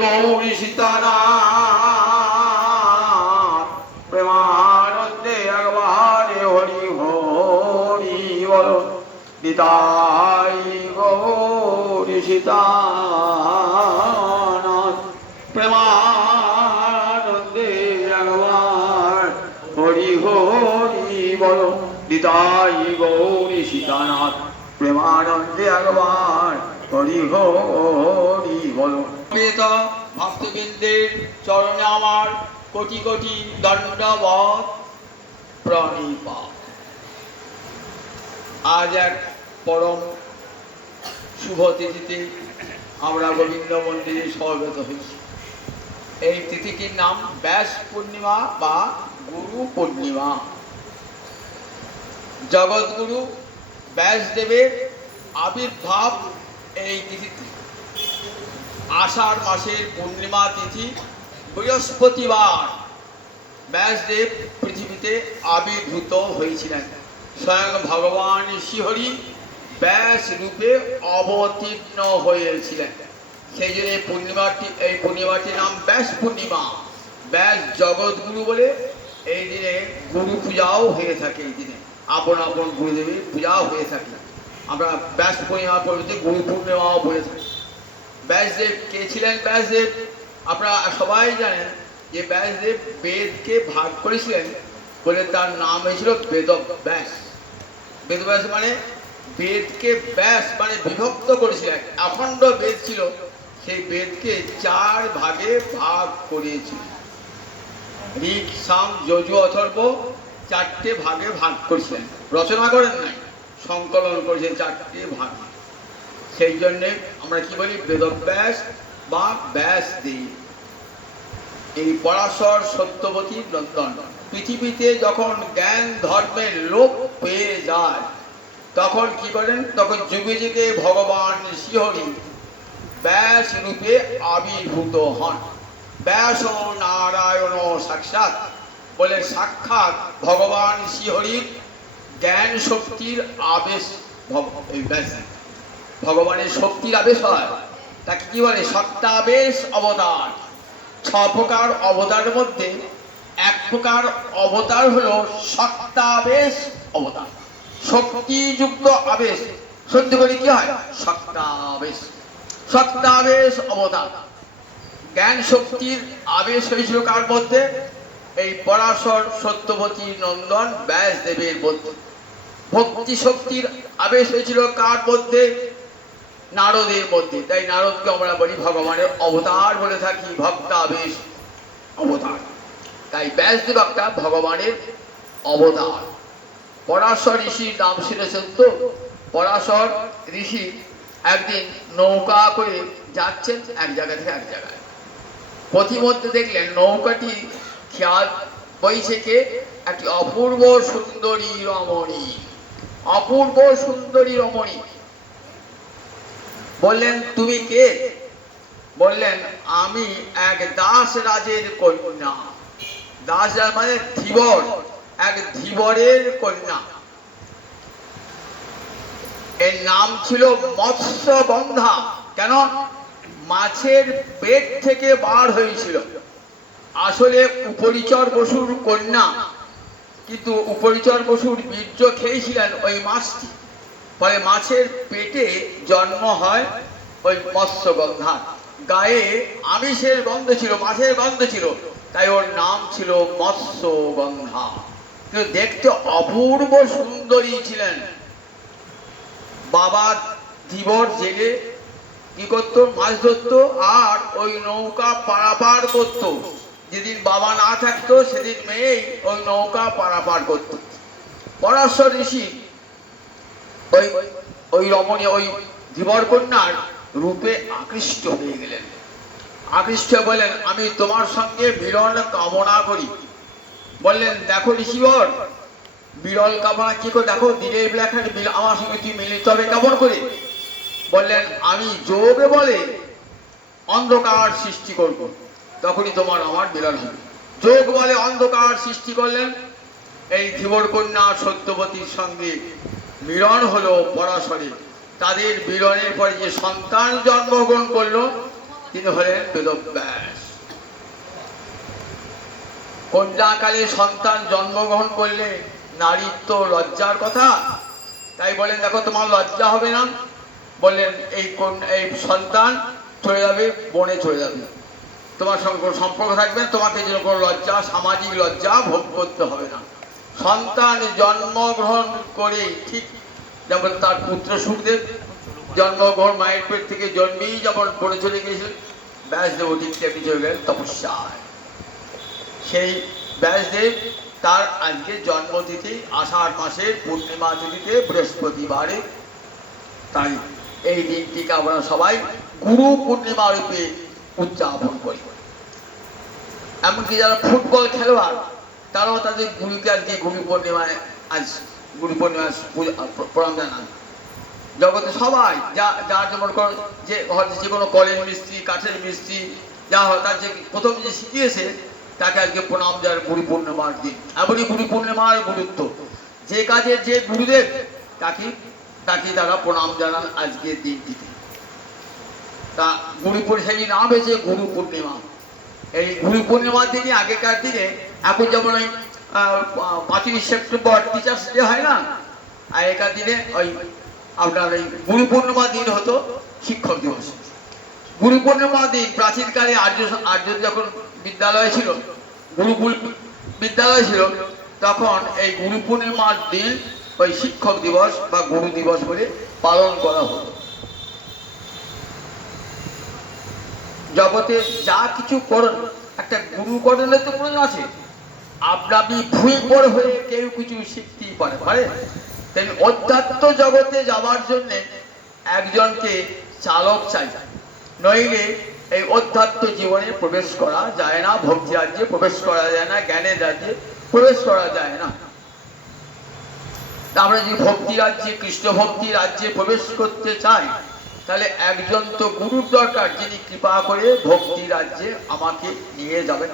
গৌরী সীতানাথ প্রেমানন্দে একবারে হরি হরি বল নিতাই গৌরী সীতানাথ প্রেমানন্দে একবার হরি হরি বল নিতাই গৌরী সীতানাথ প্রেমানন্দে একবার হরি হরি বল। ভক্তবৃন্দের চরণে আমার কোটি কোটি দণ্ডবৎ প্রণিপাত। আজ এক পরম শুভ তিথিতে আমরা গোবিন্দ মন্দিরে সমবেত হয়েছি। এই তিথিটির নাম ব্যাস পূর্ণিমা বা গুরু পূর্ণিমা। জগৎগুরু ব্যাসদেবের আবির্ভাব এই তিথিতে। আষাঢ় মাসের পূর্ণিমা তিথি বৃহস্পতিবার ব্যাসদেব পৃথিবীতে আবির্ভূত হয়েছিলেন। স্বয়ং ভগবান শ্রীহরি ব্যাস রূপে অবতীর্ণ হয়েছিলেন। সেই জন্য এই পূর্ণিমাটির নাম ব্যাস পূর্ণিমা। ব্যাস জগৎগুরু বলে এই দিনে গুরু পূজাও হয়ে থাকে। এই দিনে আপন আপন গুরুদেবের পূজাও হয়ে থাকে। আমরা ব্যাস পূর্ণিমা পড়তে গুরু পূর্ণিমাও বলে থাকি। ব্যাসদেব কে ছিলেন? ব্যাসদেব আপনারা সবাই জানেন যে ব্যাসদেব বেদকে ভাগ করেছিলেন বলে তার নাম হয়েছিল বেদব্যাস। বেদব্যাস মানে বেদকে ব্যাস মানে বিভক্ত করেছিলেন। অখণ্ড বেদ ছিল, সেই বেদকে 4 ভাগে ভাগ করিয়েছিলেন। ঋক, সাম, যজু, অথর্ব 4টে ভাগে ভাগ করেছিলেন। রচনা করেন নাই, সংকলন করেছেন 4টে ভাগ। সেই জন্যে আমরা কি বলি? বেদব্যাস বা ব্যাসদেব। এই পরাশর সত্যবতী নন্দন। পৃথিবীতে যখন জ্ঞান ধর্মের লোপ পেয়ে যায় তখন কি করেন? তখন যুগে যুগে ভগবান শ্রীহরি ব্যাস রূপে আবির্ভূত হন। ব্যাস নারায়ণ সাক্ষাৎ বলে সাক্ষাৎ ভগবান শ্রীহরির জ্ঞান শক্তির আবেশ। ভগবানের শক্তির আবেশ হয়, তাকে কি বলে? সত্যাবেশ অবতার। 6 প্রকার অবতারের মধ্যে এক প্রকার অবতার হলো সত্যাবেশ অবতার। শক্তিযুক্ত আবেশ সত্যি করে কি হয়? সত্যাবেশ। সত্যাবেশ অবতার। জ্ঞান শক্তির আবেশ হয়েছিল কার মধ্যে? এই পরাশর সত্যবতী নন্দন ব্যাসদেবের মধ্যে। ভক্তি শক্তির আবেশ হয়েছিল কার মধ্যে? নারদের মধ্যে। তাই নারদকে আমরা বলি ভগবানের অবতার বলে থাকি, ভক্তাবেশ অবতার। তাই ব্যাসদেব একটা ভগবানের অবতার। পরাশর ঋষির নাম শুনেছেন তো? পরাশর ঋষি একদিন নৌকা করে যাচ্ছেন এক জায়গা থেকে এক জায়গায়। পথিমধ্যে দেখলেন নৌকাটি খেয়াল বইছে কে? একটি অপূর্ব সুন্দরী রমণী। অপূর্ব সুন্দরী রমণী। বললেন, তুমি কে? বললেন, আমি এক দাস রাজের কন্যা। দাস রাজ মানে ধীবর, এক ধীবরের কন্যা। এর নাম ছিল মৎস্যগন্ধা। কেন? মাছের পেট থেকে বার হয়েছিল। আসলে উপরিচর বসুর কন্যা, কিন্তু উপরিচর বসুর বীর্য খেয়েছিলেন ওই মাছটি। ফলে মাছের পেটে জন্ম হয় ওই মৎস্যগন্ধা। গায়ে আমিষের গন্ধ ছিল, মাছের গন্ধ ছিল, তাই ওর নাম ছিল মৎস্যগন্ধা। কিন্তু দেখতে অপূর্ব সুন্দরী ছিলেন। বাবা ধীবর জেলে কি করতো? মাছ ধরতো আর ওই নৌকা পারাপার করতো। যেদিন বাবা না থাকতো সেদিন মেয়েই ওই নৌকা পারাপার করতো। পরাশর ঋষি ওই রমণী, ওই ধীবর কন্যার রূপে আকৃষ্ট হয়ে গেলেন। আকৃষ্ট বলেন, আমি তোমার সঙ্গে মিলন কামনা করি। বললেন, দেখো ঋষিবর, বিরল কামনা কি করে? দেখো দিনের বেলাখানে আমার সঙ্গে তুই মিলিত হবে কেমন করে? বললেন, আমি যোগে বলে অন্ধকার সৃষ্টি করব, তখনই তোমার আমার মিলন হবে। যোগ বলে অন্ধকার সৃষ্টি করলেন। এই ধীবর কন্যা সত্যবতীর সঙ্গে মিলন হলো পরাশরে। তাদের মিলনের পরে যে সন্তান জন্মগ্রহণ করলো তিনি হলেন বেদব্যাস। কন্যাকালে সন্তান জন্মগ্রহণ করলে নারীর তো লজ্জার কথা, তাই বলেন দেখো তোমার লজ্জা হবে না, বললেন এই সন্তান চলে যাবে, বনে চলে যাবে, তোমার সঙ্গে কোনো সম্পর্ক থাকবে না, তোমাকে যেন কোনো লজ্জা, সামাজিক লজ্জা ভোগ করতে হবে না। সন্তান জন্মগ্রহণ করে ঠিক যেমন তার পুত্র সুখদেব জন্মগ্রহণ মায়ের পেট থেকে জন্মেই যেমন পড়ে চলে গিয়েছিলেন, ব্যাসদেব ঠিক তেমনি চলে গেলেন তপস্যায়। সেই ব্যাসদেব তার আজকে জন্মতিথি আষাঢ় মাসের পূর্ণিমা তিথিতে বৃহস্পতিবারে, তাই এই দিনটিকে আমরা সবাই গুরু পূর্ণিমা রূপে উদযাপন করি। এমনকি যারা ফুটবল খেলোয়াড় তারাও তাদের গুরুকে আজকে গুরু পূর্ণিমায় প্রণাম জানান। জগতে সবাই যার যেমন যে হয়তো যে কোনো কলের মিস্ত্রি, কাঠের মিস্ত্রি, যা হয় তার যে প্রথম যে শিখিয়েছে তাকে আজকে প্রণাম দেওয়ার গুরু পূর্ণিমার দিন। এমনই গুরু পূর্ণিমার গুরুত্ব, যে কাজের যে গুরুদেব তাকে তারা প্রণাম জানান আজকের দিনটিতে। তা গুরু সেই নাম হয়েছে গুরু পূর্ণিমা। এই গুরু পূর্ণিমার দিনই আগেকার দিনে, এখন যেমন ওই 5ই সেপ্টেম্বর টিচার্স ডে হয় না, আগেকার দিনে ওই আপনার এই গুরু পূর্ণিমা দিন হতো শিক্ষক দিবস। গুরু পূর্ণিমা দিন প্রাচীনকালে আর্য যখন বিদ্যালয় ছিল, গুরুকুল বিদ্যালয় ছিল, তখন এই গুরু পূর্ণিমার দিন ওই শিক্ষক দিবস বা গুরু দিবস বলে পালন করা হতো। জগতে যা কিছু করণ একটা গুরু করণের তো প্রয়োজন আছে। আপনি ভুল পর হয়ে কেউ কিছু শিখতেই পারে, তাই অধ্যাত্ম জগতে যাওয়ার জন্যে একজনকে চালক চাই, নইলে এই অধ্যাত্ম জীবনে প্রবেশ করা যায় না, ভক্তি রাজ্যে প্রবেশ করা যায় না, জ্ঞানের রাজ্যে প্রবেশ করা যায় না। আমরা যদি ভক্তি রাজ্যে, কৃষ্ণ ভক্তি রাজ্যে প্রবেশ করতে চাই, তাহলে একজন তো গুরুর দরকার, যিনি কৃপা করে ভক্তি রাজ্যে আমাকে নিয়ে যাবেন।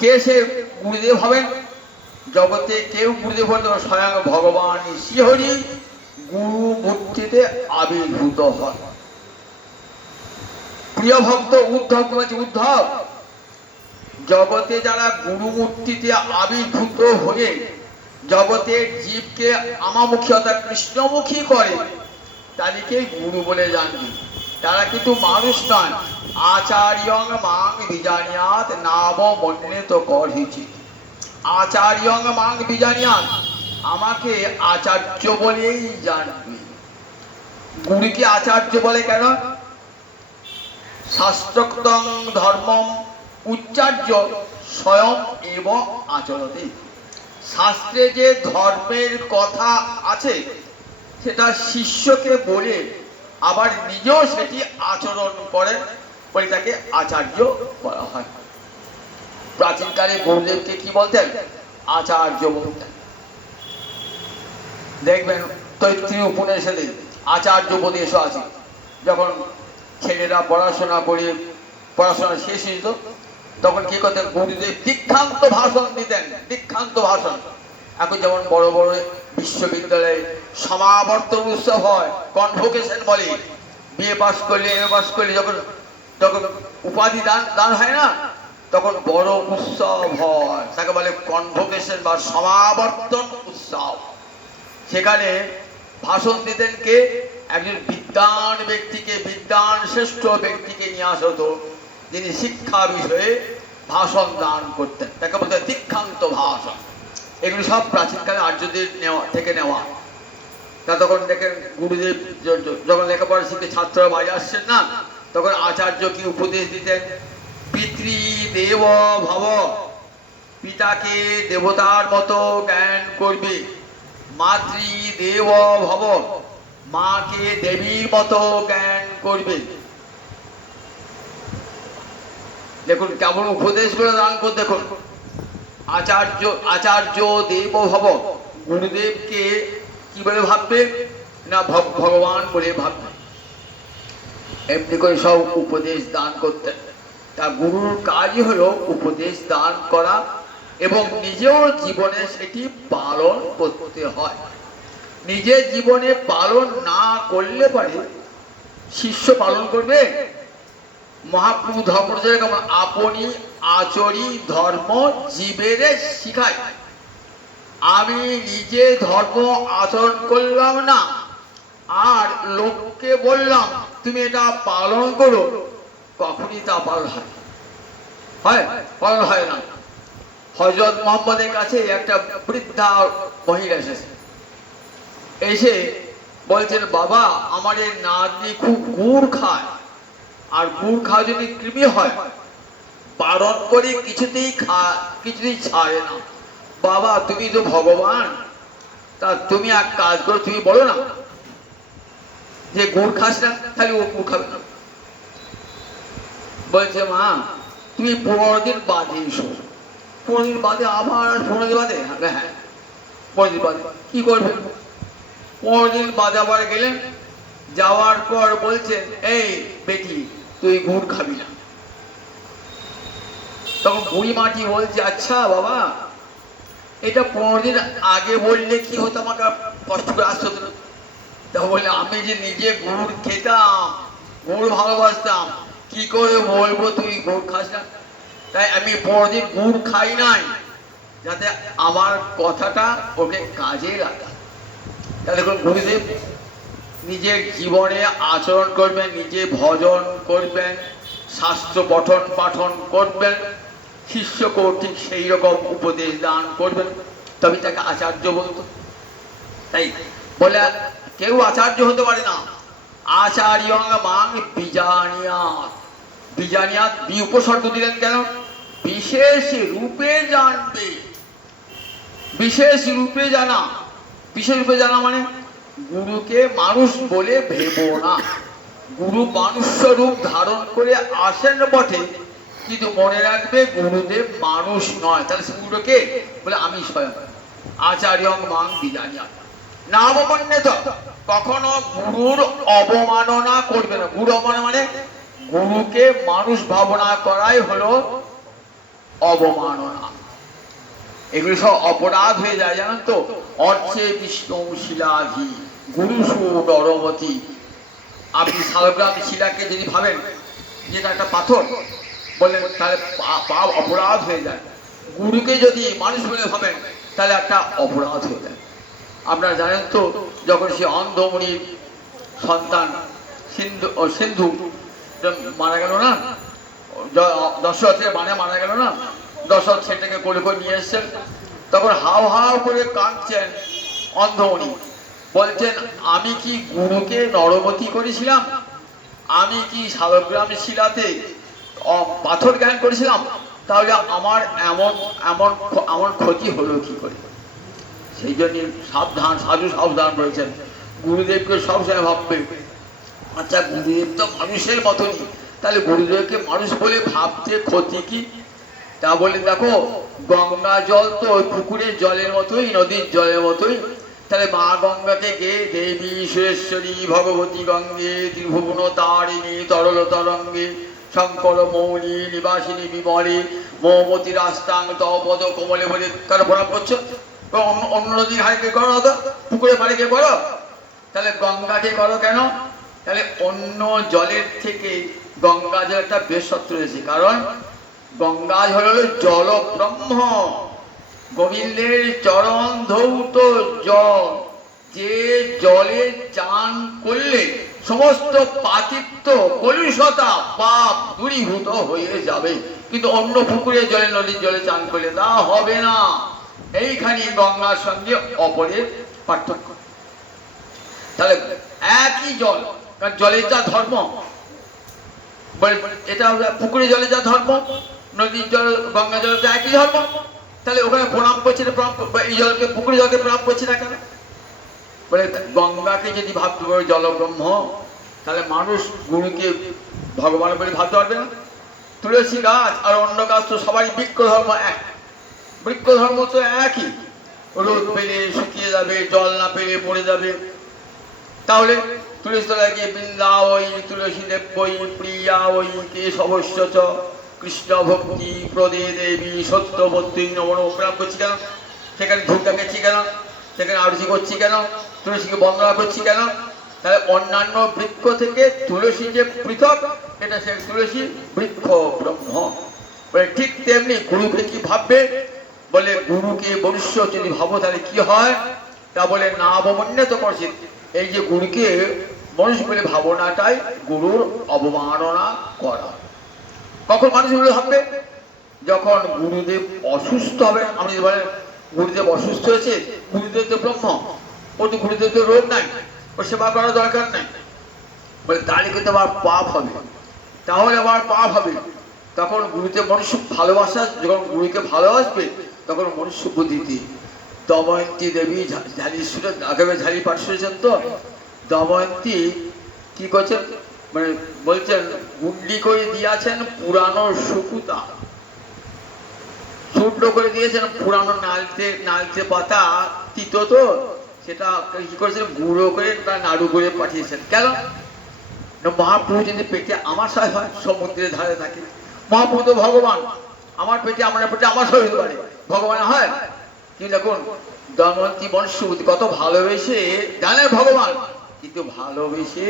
কে সে গুরুদেব হবেন? জগতে কেউ গুরুদেব হলে স্বয়ং ভগবান শ্রীহরি গুরু মূর্তিতে আবির্ভূত হয়। প্রিয় ভক্ত উদ্ধব, জগতে যারা গুরু মূর্তিতে আবির্ভূত হয়ে জগতের জীবকে আমামুখী অর্থাৎ কৃষ্ণমুখী করে, তাদেরকে গুরু বলে জানবি। তারা কিন্তু মানুষ নয়। আচার্যং মাং বিজানিয়াত নাম মন্যেত করহিচি। আচার্যং মাং বিজানিয়াত, আমাকে আচার্য বলেই জানবি। গুরুকে আচার্য বলে কেন? শাস্ত্রোক্তং ধর্মম উচ্চার্য স্বয়ং এবং আচরতে। শাস্ত্রে যে ধর্মের কথা আছে সেটা শিষ্যকে বলে আবার নিজেও সেটি আচরণ করেন বলে তাকে আচার্য বলা হয়। প্রাচীনকালে গুরুদেবকে কি বলতেন? আচার্য বলতেন। দেখবেন তৈত্রীয় উপনিষদে আচার্য উপদেশও আছে। যখন ছেলেরা পড়াশোনা শেষ হইত, তখন কি করতেন? গুরুদেব দীক্ষান্ত ভাষণ দিতেন। দীক্ষান্ত ভাষণ এখন যেমন বড় বড় বিশ্ববিদ্যালয়ে সমাবর্তন উৎসব হয়, কনভোকেশন বলে, বিএ পাস করলে এম এ পাস করলে যখন উপাধি দান হয় না, তখন বড় উৎসব হয়, তাকে বলে কনভোকেশন বা সমাবর্তন উৎসব। সেখানে ভাষণ দিতেন কে? একজন বিদ্বান ব্যক্তিকে, বিদ্বান শ্রেষ্ঠ ব্যক্তিকে নিয়ে আসা হতো, যিনি শিক্ষা বিষয়ে ভাষণ দান করতেন, তাকে বলতে দীক্ষান্ত ভাষণ। এগুলি সব প্রাচীনকালে আর্যদের থেকে নেওয়া। তা তখন দেখেন গুরুদেব যখন লেখাপড়া শিখে ছাত্ররা বাড়ি আসছেন না, তখন আচার্য কি উপদেশ দিতেন? পিতৃদেব ভব, পিতাকে দেবতার মতো জ্ঞান করবে। মাতৃদেব ভব, মাকে দেবীর মতো জ্ঞান করবে। দেখুন কেমন উপদেশগুলো দান করে। দেখুন আচার্য দেব ভব, গুরুদেবকে কি বলে ভাববে না? ভগবান বলে ভাববে। এমনি করে সব উপদেশ দান করতেন। তা গুরুর কাজই হলো উপদেশ দান করা এবং নিজেও জীবনে সেটি পালন করতে হয়। নিজের জীবনে পালন না করলে পারে শিষ্য পালন করবে? মহাপ্রভু ধর্মপ্রচারে কেমন আপনি আচরি ধর্ম জীবের শিখায়। আমি নিজে ধর্ম আচরণ করলাম না আর লোককে বললাম তুমি এটা পালন করো, কখনই তা পালন হয়? পালন হয় না। হযরত মুহাম্মদের কাছে একটা বৃদ্ধা মহিলা এসে বলছেন, বাবা আমার এই নাতনি খুব গুড় খায়, আর গুড় খাওয়া যদি কৃমি হয় বারণ করে কিছুতেই ছাড়ে না। বাবা তুমি তো ভগবান, তা তুমি এক কাজ করো, তুমি বলো না যে গুড় খাস না, তাহলে ও গুড় খাবে না। বলছে মা তুমি 15 দিন বাদে এসো। 15 দিন বাদে আবার 15 দিন বাদে? হ্যাঁ 15 দিন বাদে। কি করবে? 15 দিন বাদে আবার গেলেন। যাওয়ার পর বলছেন, এই বেটি তুই গুড় খাবি না। তখন বুড়ি মাটি বলছে, আচ্ছা বাবা এটা 15 দিন আগে বললে কি হতো, আমাকে কষ্ট করে আসতে হতো না। তখন বললে, আমি যে নিজে গুড় খেতাম, গুড় ভালোবাসতাম, কি করে বলবো তুই গুড় খাস না? তাই আমি 15 দিন গুড় খাই নাই, যাতে আমার কথাটা ওকে কাজে লাগা। তাহলে গুরুদেব নিজের জীবনে আচরণ করবেন, নিজে ভজন করবেন, শাস্ত্র পঠন পাঠন করবেন, শিষ্যকেও ঠিক সেই রকম উপদেশ দান করবেন, তবে তাকে আচার্য বলতো। তাই বলে কেউ আচার্য হতে পারে না। আচার্য মাং বিজানিয়াত। বিজানিয়াত বি উপসর্গ দিলেন কেন? বিশেষ রূপে জানবে। বিশেষ রূপে জানা। বিশেষ রূপে জানা মানে গুরুকে মানুষ বলে ভেবো না। গুরু মানুষ রূপ ধারণ করে আসেন বটে, কিন্তু মনে রাখবে গুরুদেব মানুষ নয়। তাহলে সে গুরুকে বলে আমি স্বয়ং আচার্য মাং বিজানিয়াত। না অবমান্যত, কখনো গুরুর অবমাননা করবে না। গুরু অবমাননা মানে গুরুকে মানুষ ভাবনা করাই হলো অবমাননা। এগুলো সব অপরাধ হয়ে যায়, জানেন তো। অর্চে বিষ্ণু শিলাধি গুরু সুরমতি। আপনি শালগ্রাম শিলাকে যদি ভাবেন যেটা একটা পাথর বললেন, তাহলে পাপ অপরাধ হয়ে যায়। গুরুকে যদি মানুষ বলে ভাবেন তাহলে একটা অপরাধ হয়ে যায়। আপনারা জানেন তো, যখন সে অন্ধমুনির সন্তান সিন্ধু মারা গেল না, দশরথের বানে মারা গেল না, দশরথ সেটাকে কোলে করে নিয়ে এসছেন, তখন হাও হাও করে কাঁদছেন অন্ধমণি। বলছেন, আমি কি গুরুকে নরবতী করেছিলাম? আমি কি শালগ্রাম শিলাতে পাথর জ্ঞান করেছিলাম? তাহলে আমার এমন এমন এমন ক্ষতি হলো কি করে? সেই জন্য সাবধান, সাধু সাবধান রয়েছেন। গুরুদেবকে সবসময় ভাববে, আচ্ছা গুরুদেব তো মানুষের মতনই, তাহলে গুরুদেবকে মানুষ বলে ভাবতে ক্ষতি কি? তা বলে দেখো, গঙ্গা জল তো ওই পুকুরের জলের মতোই, নদীর জলের মতোই। তাহলে মা গঙ্গাকে গে দেবী সুরেশ্বরী ভগবতী গঙ্গে ত্রিভুবন তারিণী তরল তরঙ্গে শঙ্কর মৌলি নিবাসিনী বিমলে মৌমতি রাস্তাং তপদ কোমলে বলে কারো প্রণাম করছো? অন্য নদীর হাইকে করো, হতো পুকুরে পাড়িকে করো, তাহলে গঙ্গাকে করো কেন? তাহলে অন্য জলের থেকে গঙ্গা জল একটা বেশত্ব রয়েছে, কারণ গঙ্গা জল হলো জল ব্রহ্ম, গোবিন্দের চরণ ধৌত জল। যে জলে চান করলে সমস্ত পাতিত্ব কলুষতা পাপ দূরীভূত হয়ে যাবে, কিন্তু অন্য পুকুরের জলে নদীর জলে চান করলে তা হবে না। এইখানে গঙ্গার সঙ্গে অপরের পার্থক্য। তাহলে একই জল, কারণ জলের যা ধর্ম, এটা পুকুরে জলে যা ধর্ম, নদীর জল গঙ্গা জল একই ধর্ম। তাহলে ওখানে প্রণাম করছে না, এই জলকে পুকুরে জলকে প্রণাম করছে না কেন? বলে গঙ্গাকে যদি ভাবতে পারে জলব্রহ্ম, তাহলে মানুষ গুরুকে ভগবান বলে ভাবতে পারবে না। তুলসী গাছ আর অন্য গাছ তো সবাই বৃক্ষ ধর্ম এক, বৃক্ষ ধর্ম তো একই। রোদ পেলে শুকিয়ে যাবে, জল না পেলে মরে যাবে। তাহলে তুলসী তলায় গিয়ে বৃন্দা ওই তুলসী দেব বই প্রিয়া ওই কে সবস্য চ কৃষ্ণ ভক্তি প্রদে দেবী সত্যবতী নমন প্রণাম করছি কেন? সেখানে ধূপ দেখাচ্ছি কেন? সেখানে আরতি করছি কেন? তুলসীকে বন্দনা করছি কেন? তাহলে অন্যান্য বৃক্ষ থেকে তুলসী যে পৃথক, এটা সে তুলসী বৃক্ষ ব্রহ্ম। বলে ঠিক তেমনি গুরুকে কি ভাববে, বলে গুরুকে মনুষ্য যদি ভাবো তাহলে কি হয়, তা বলে না অবমান্যিত করছে। এই যে গুরুকে মনুষ্য বলে ভাবনাটাই গুরুর অবমাননা করা। কখন মানুষ বলে ভাববে, যখন গুরুদেব অসুস্থ হবে। আমি বলেন গুরুদেব অসুস্থ হয়েছে, গুরুদেব তো ব্রহ্ম, ও তো গুরুদেব তো রোগ নাই, ও সেবা করার দরকার নাই। বলে তাহলে কিন্তু আবার পাপ হবে, তাহলে আবার পাপ হবে। তখন গুরুদেব মনুষ্য ভালোবাসা, যখন গুরুকে ভালোবাসবে তখন মনুষ্য বুদ্ধিতে দময়ন্তী দেবী ঝালি শুনে আগামী ঝালি পাঠ শুনেছেন তো, দময়ন্তী কি করছেন, মানে বলছেন গুন্ডি করে দিয়েছেন পুরানো সুকুতা, ছোট করে দিয়েছেন পুরানো নালতে নালতে পাতা, তিতো তো, সেটা কি করেছেন গুঁড়ো করে তার নাড়ু করে পাঠিয়েছেন। কেন? মহাপ্রভু যদি পেটে আমাশয় হয়, সমুদ্রের ধারে থাকে, মহাপ্রভু তো ভগবান, আমার পেটে আমার পেটে আমাশয় হতে পারে, ভগবান হয়? কিন্তু দেখুন দময়ন্তী বংশবতী কত ভালোবেসে জানে ভগবান, কিন্তু ভালোবেসে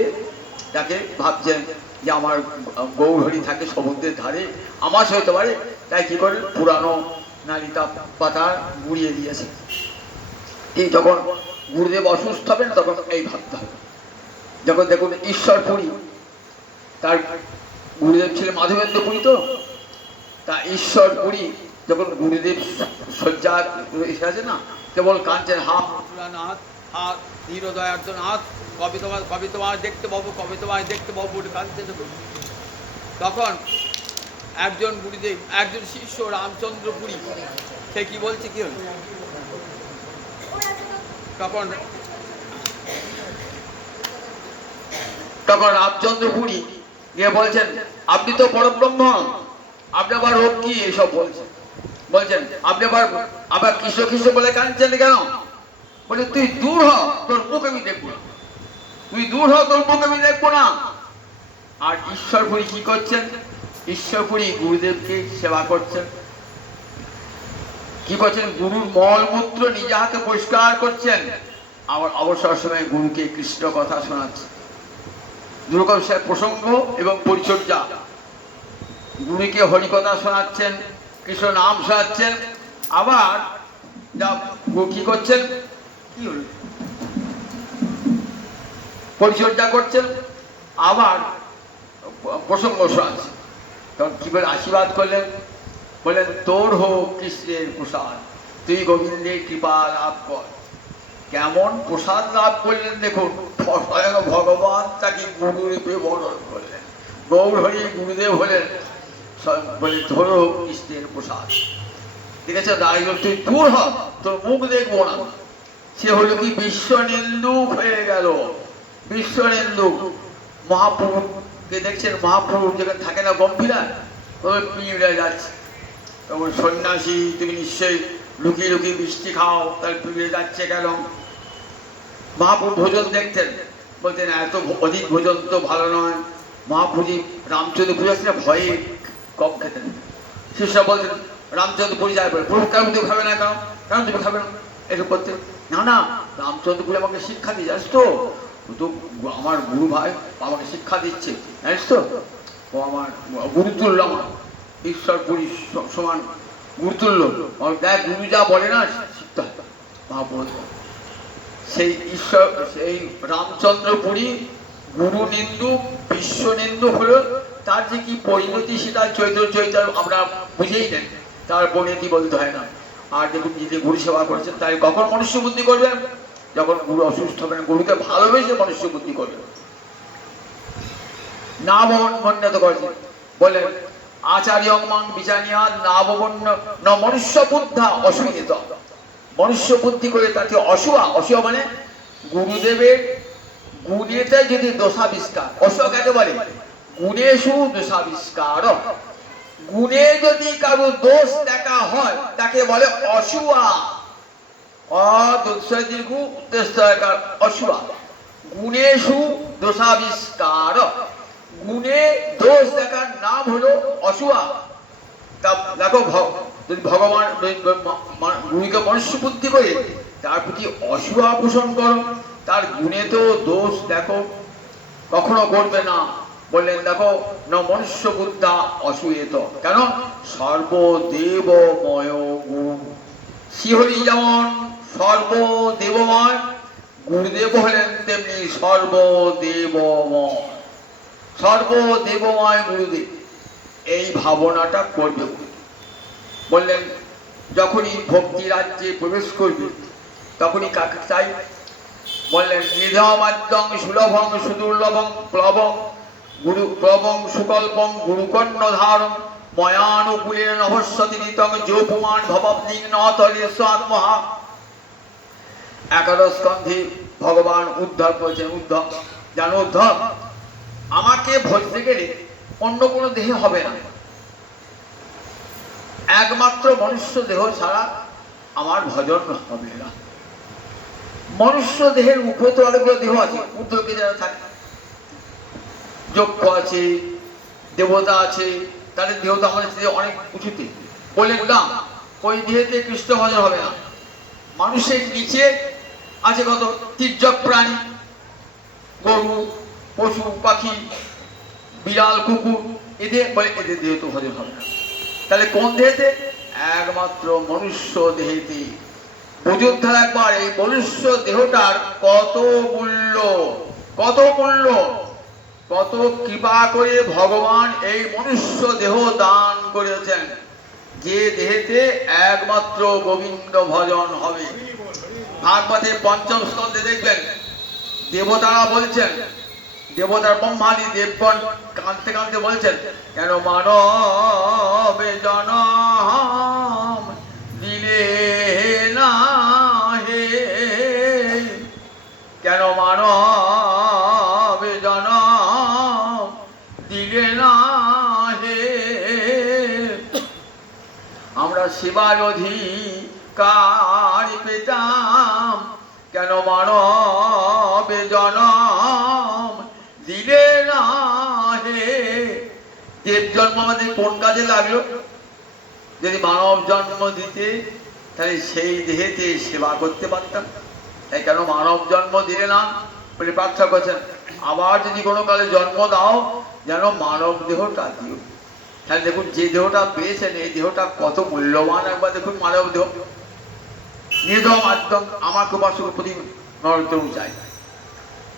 তাকে ভাবছেন যে আমার গৌরহরি থাকে সমুদ্রের ধারে, আমাশয় হতে পারে, তাই কি করে পুরানো নালিতা পাতা গুড়িয়ে দিয়েছে। এই যখন গুরুদেব অসুস্থ হবেন তখন এই ভাবতে হবে। যখন দেখুন ঈশ্বরপুরী, তার গুরুদেব ছিলেন মাধবেন্দ্র পুরী, তো তা ঈশ্বরপুরী যখন গুরুদেব শয্যা এসে আছে না, কেবল কাঁদছেন, হাত হাত ধীরদয়ার্জন হাত, কবে তোমার দেখতে পাবো, কবে তোমায় দেখতে পাবো বলে কাঁদছে। তখন একজন গুরুদেব, একজন শিষ্য রামচন্দ্র পুরী, সে কি বলছে, কি হল, তখন রামচন্দ্র পুরী গিয়ে বলছেন আপনি তো পরব্রহ্ম, আপনি আবার রোগ কি এসব বলছেন, বলছেন আপনি আবার কৃষ্ণ কৃষ্ণ বলে কাঁদছেন কেন? বলে তুই দূর হ, তোর মুখ আমি দেখবো না, তুই দূর হ, তোর মুখ আমি দেখবো না। আর ঈশ্বরপুরী কি করছেন, ঈশ্বরপুরী গুরুদেবকে সেবা করছেন, কি করছেন, গুরুর মলমূত্র নিজে হাতে পরিষ্কার করছেন, আবার অবসর সময় গুরুকে কৃষ্ণ কথা শোনাচ্ছেন। দুরকম সে প্রসঙ্গ এবং পরিচর্যা, গুরুকে হরিকথা শোনাচ্ছেন, কৃষ্ণ নাম শোনাচ্ছেন, আবার কি করছেন, কি হল, পরিচর্যা করছেন, আবার প্রসঙ্গ শোনাচ্ছেন। তখন কি করে আশীর্বাদ করলেন, বললেন তোর হোক কৃষ্ণের প্রসাদ, তুই গোবিন্দের কৃপা লাভ কর। কেমন প্রসাদ লাভ করলেন দেখুন, ভগবান তাকে গুরুরূপে বরণ করলেন, গৌরহরি গুরুদেব হলেন, বলে তোর হোক কৃষ্ণের প্রসাদ। ঠিক আছে, দাঁড়িয়ে তুই দূর হ, তোর মুখ দেখবো না। সে হলো কি বিশ্ব নিন্দুক হয়ে গেল, বিশ্ব নিন্দুক। মহাপ্রভুকে দেখছেন, মহাপ্রভু যেখানে থাকে না গম্ভীরা, ওই পিঁড়ে যাচ্ছে, তখন সন্ন্যাসী তুমি নিশ্চয়ই লুকিয়ে লুকিয়ে মিষ্টি খাও, তার পিঁড়ে যাচ্ছে কেন? মহাপ্রভু ভোজন দেখতেন, বলতেন এত অধিক ভোজন তো ভালো নয়। মহাপ্রভু রামচন্দ্র পুরী আসলে ভয়ে কম খেতেন, শিষ্যরা বলতেন রামচন্দ্র পুরী যায় বলে, প্রভু কেন তুমি খাবে না, কেন কেন তুমি খাবে না, এসব করতে। না না, রামচন্দ্র পুরী আমাকে শিক্ষা দিয়ে, জানিস তো, তো আমার গুরু ভাই আমাকে শিক্ষা দিচ্ছে, জানিস তো, ও আমার গুরুতুল্য, আমার ঈশ্বরপুরী সমান গুরুতুল্য, দেখ গুরু যা বলে না শিখতে হয়। মহাপ্রভু সেই ঈশ্বর, সেই রামচন্দ্র পুরী গুরু নিন্দু বিশ্ব নিন্দু হলো, তার যে কি পরিণতি সেটা চৈতন্য আমরা বুঝেই নেন, তার পরিণতি বলতে হয় না। আর দেখুন যদি গুরু সেবা করেছেন, তাই কখন মনুষ্য বুদ্ধি করবেন, যখন গুরু অসুস্থ হবেন, গুরুকে ভালোবেসে মনুষ্য বুদ্ধি করবেন। না মন্যত করেছেন, বলেন আচার্য বিচারিয়া নাববন্য ন মনুষ্য বুদ্ধা অসুবিধ, মনুষ্য বুদ্ধি করে তাকে অসুয়া, অসুয়া মানে গুরুদেবের গুণেতে যদি দোষাবিষ্কার, অসুয়া কাকে বলে, গুণেশু দোষাবিষ্কার, গুণে যদি কারো দোষ দেখা হয় তাকে বলে অসুয়া, অসুয়া, গুণেশু দোষাবিষ্কার, গুণে দোষ দেখার নাম হলো অসুয়া। তা দেখো যদি ভগবান গুরুকে মনুষ্য বুদ্ধি করে তার প্রতি অসুয়া পোষণ করো, তার গুণে তো দোষ দেখো কখনো করবে না। বললেন দেখো ন মনুষ্য বুদ্ধা অসূয়েত, কেন সর্বদেবময় গুরু। শ্রীহরি যেমন সর্বদেবময়, গুরুদেব হলেন তেমনি সর্বদেবময়। সর্বদেবময় গুরুদেব, এই ভাবনাটা করবে। বললেন যখনই ভক্তি রাজ্যে প্রবেশ করবে তখনই কাকে চাই? বললেন নিধমাদ্যং সুলভং সুদুর্লভং প্লবং গুরু প্লবং সুকল্পং গুরুকর্ণধারং ময়ানুকূলেন নভস্যতি নিতং যোপুমান ভবব্দিং নতলে স্বাত্মহা। একাদশ স্কন্ধে ভগবান উদ্ধার করেছেন। উদ্ধব জানো, উদ্ধব আমাকে ভজতে গেলে অন্য কোনো দেহে হবে না, একমাত্র মনুষ্য দেহ ছাড়া আমার ভজন হবে না। মনুষ্য দেহের উপরে তো অনেকগুলো দেহ আছে, ঊর্ধ্বকে যারা থাকে, যক্ষ আছে, দেবতা আছে, তাদের দেহ তো আমাদের চেয়ে অনেক উঁচুতে। বললেন না, ওই দেহেতে কৃষ্ণ ভজন হবে না। মানুষের নিচে আছে কত তির্যক প্রাণী, গরু, পশু পাখি, বিড়াল, কুকুর, এদের বলে এদের দেহ তো ভজন হবে না। তাহলে কোন দেহেতে? একমাত্র মনুষ্য দেহেতে। বুঝুন তাহলে একবার এই মনুষ্য দেহটার কত মূল্য, কত মূল্য, কত কৃপা করে ভগবান এই মনুষ্য দেহ দান করেছেন, যে দেহেতে একমাত্র গোবিন্দ ভজন হবে। ভাগবতের পঞ্চম স্কন্ধে দেখবেন দেবতারা বলছেন, দেবতার ব্রহ্মাদি দেবগণ কাঁদতে কাঁদতে বলছেন, কেন মানবে জনম দিলে না হে, কেন মানবে জনম দিলে না হে। আমরা সেবার অধিকার পেতাম, কেন মানবে জনম দিলে না হে। দেব জন্ম আমাদের কোন কাজে লাগলো? যদি মানব জন্ম দিতে তাহলে সেই দেহেতে সেবা করতে পারতাম। তাই কেন মানব জন্ম দিলে না বলে প্রার্থনা করছেন, আবার যদি কোনো কালে জন্ম দাও যেন মানব দেহটা দিও। তাহলে দেখুন যে দেহটা পেয়েছেন এই দেহটা কত মূল্যবান, একবার দেখুন মানব দেহ। নিধম আদ্যম আমাকে উপাসক প্রতি নরতম চাই,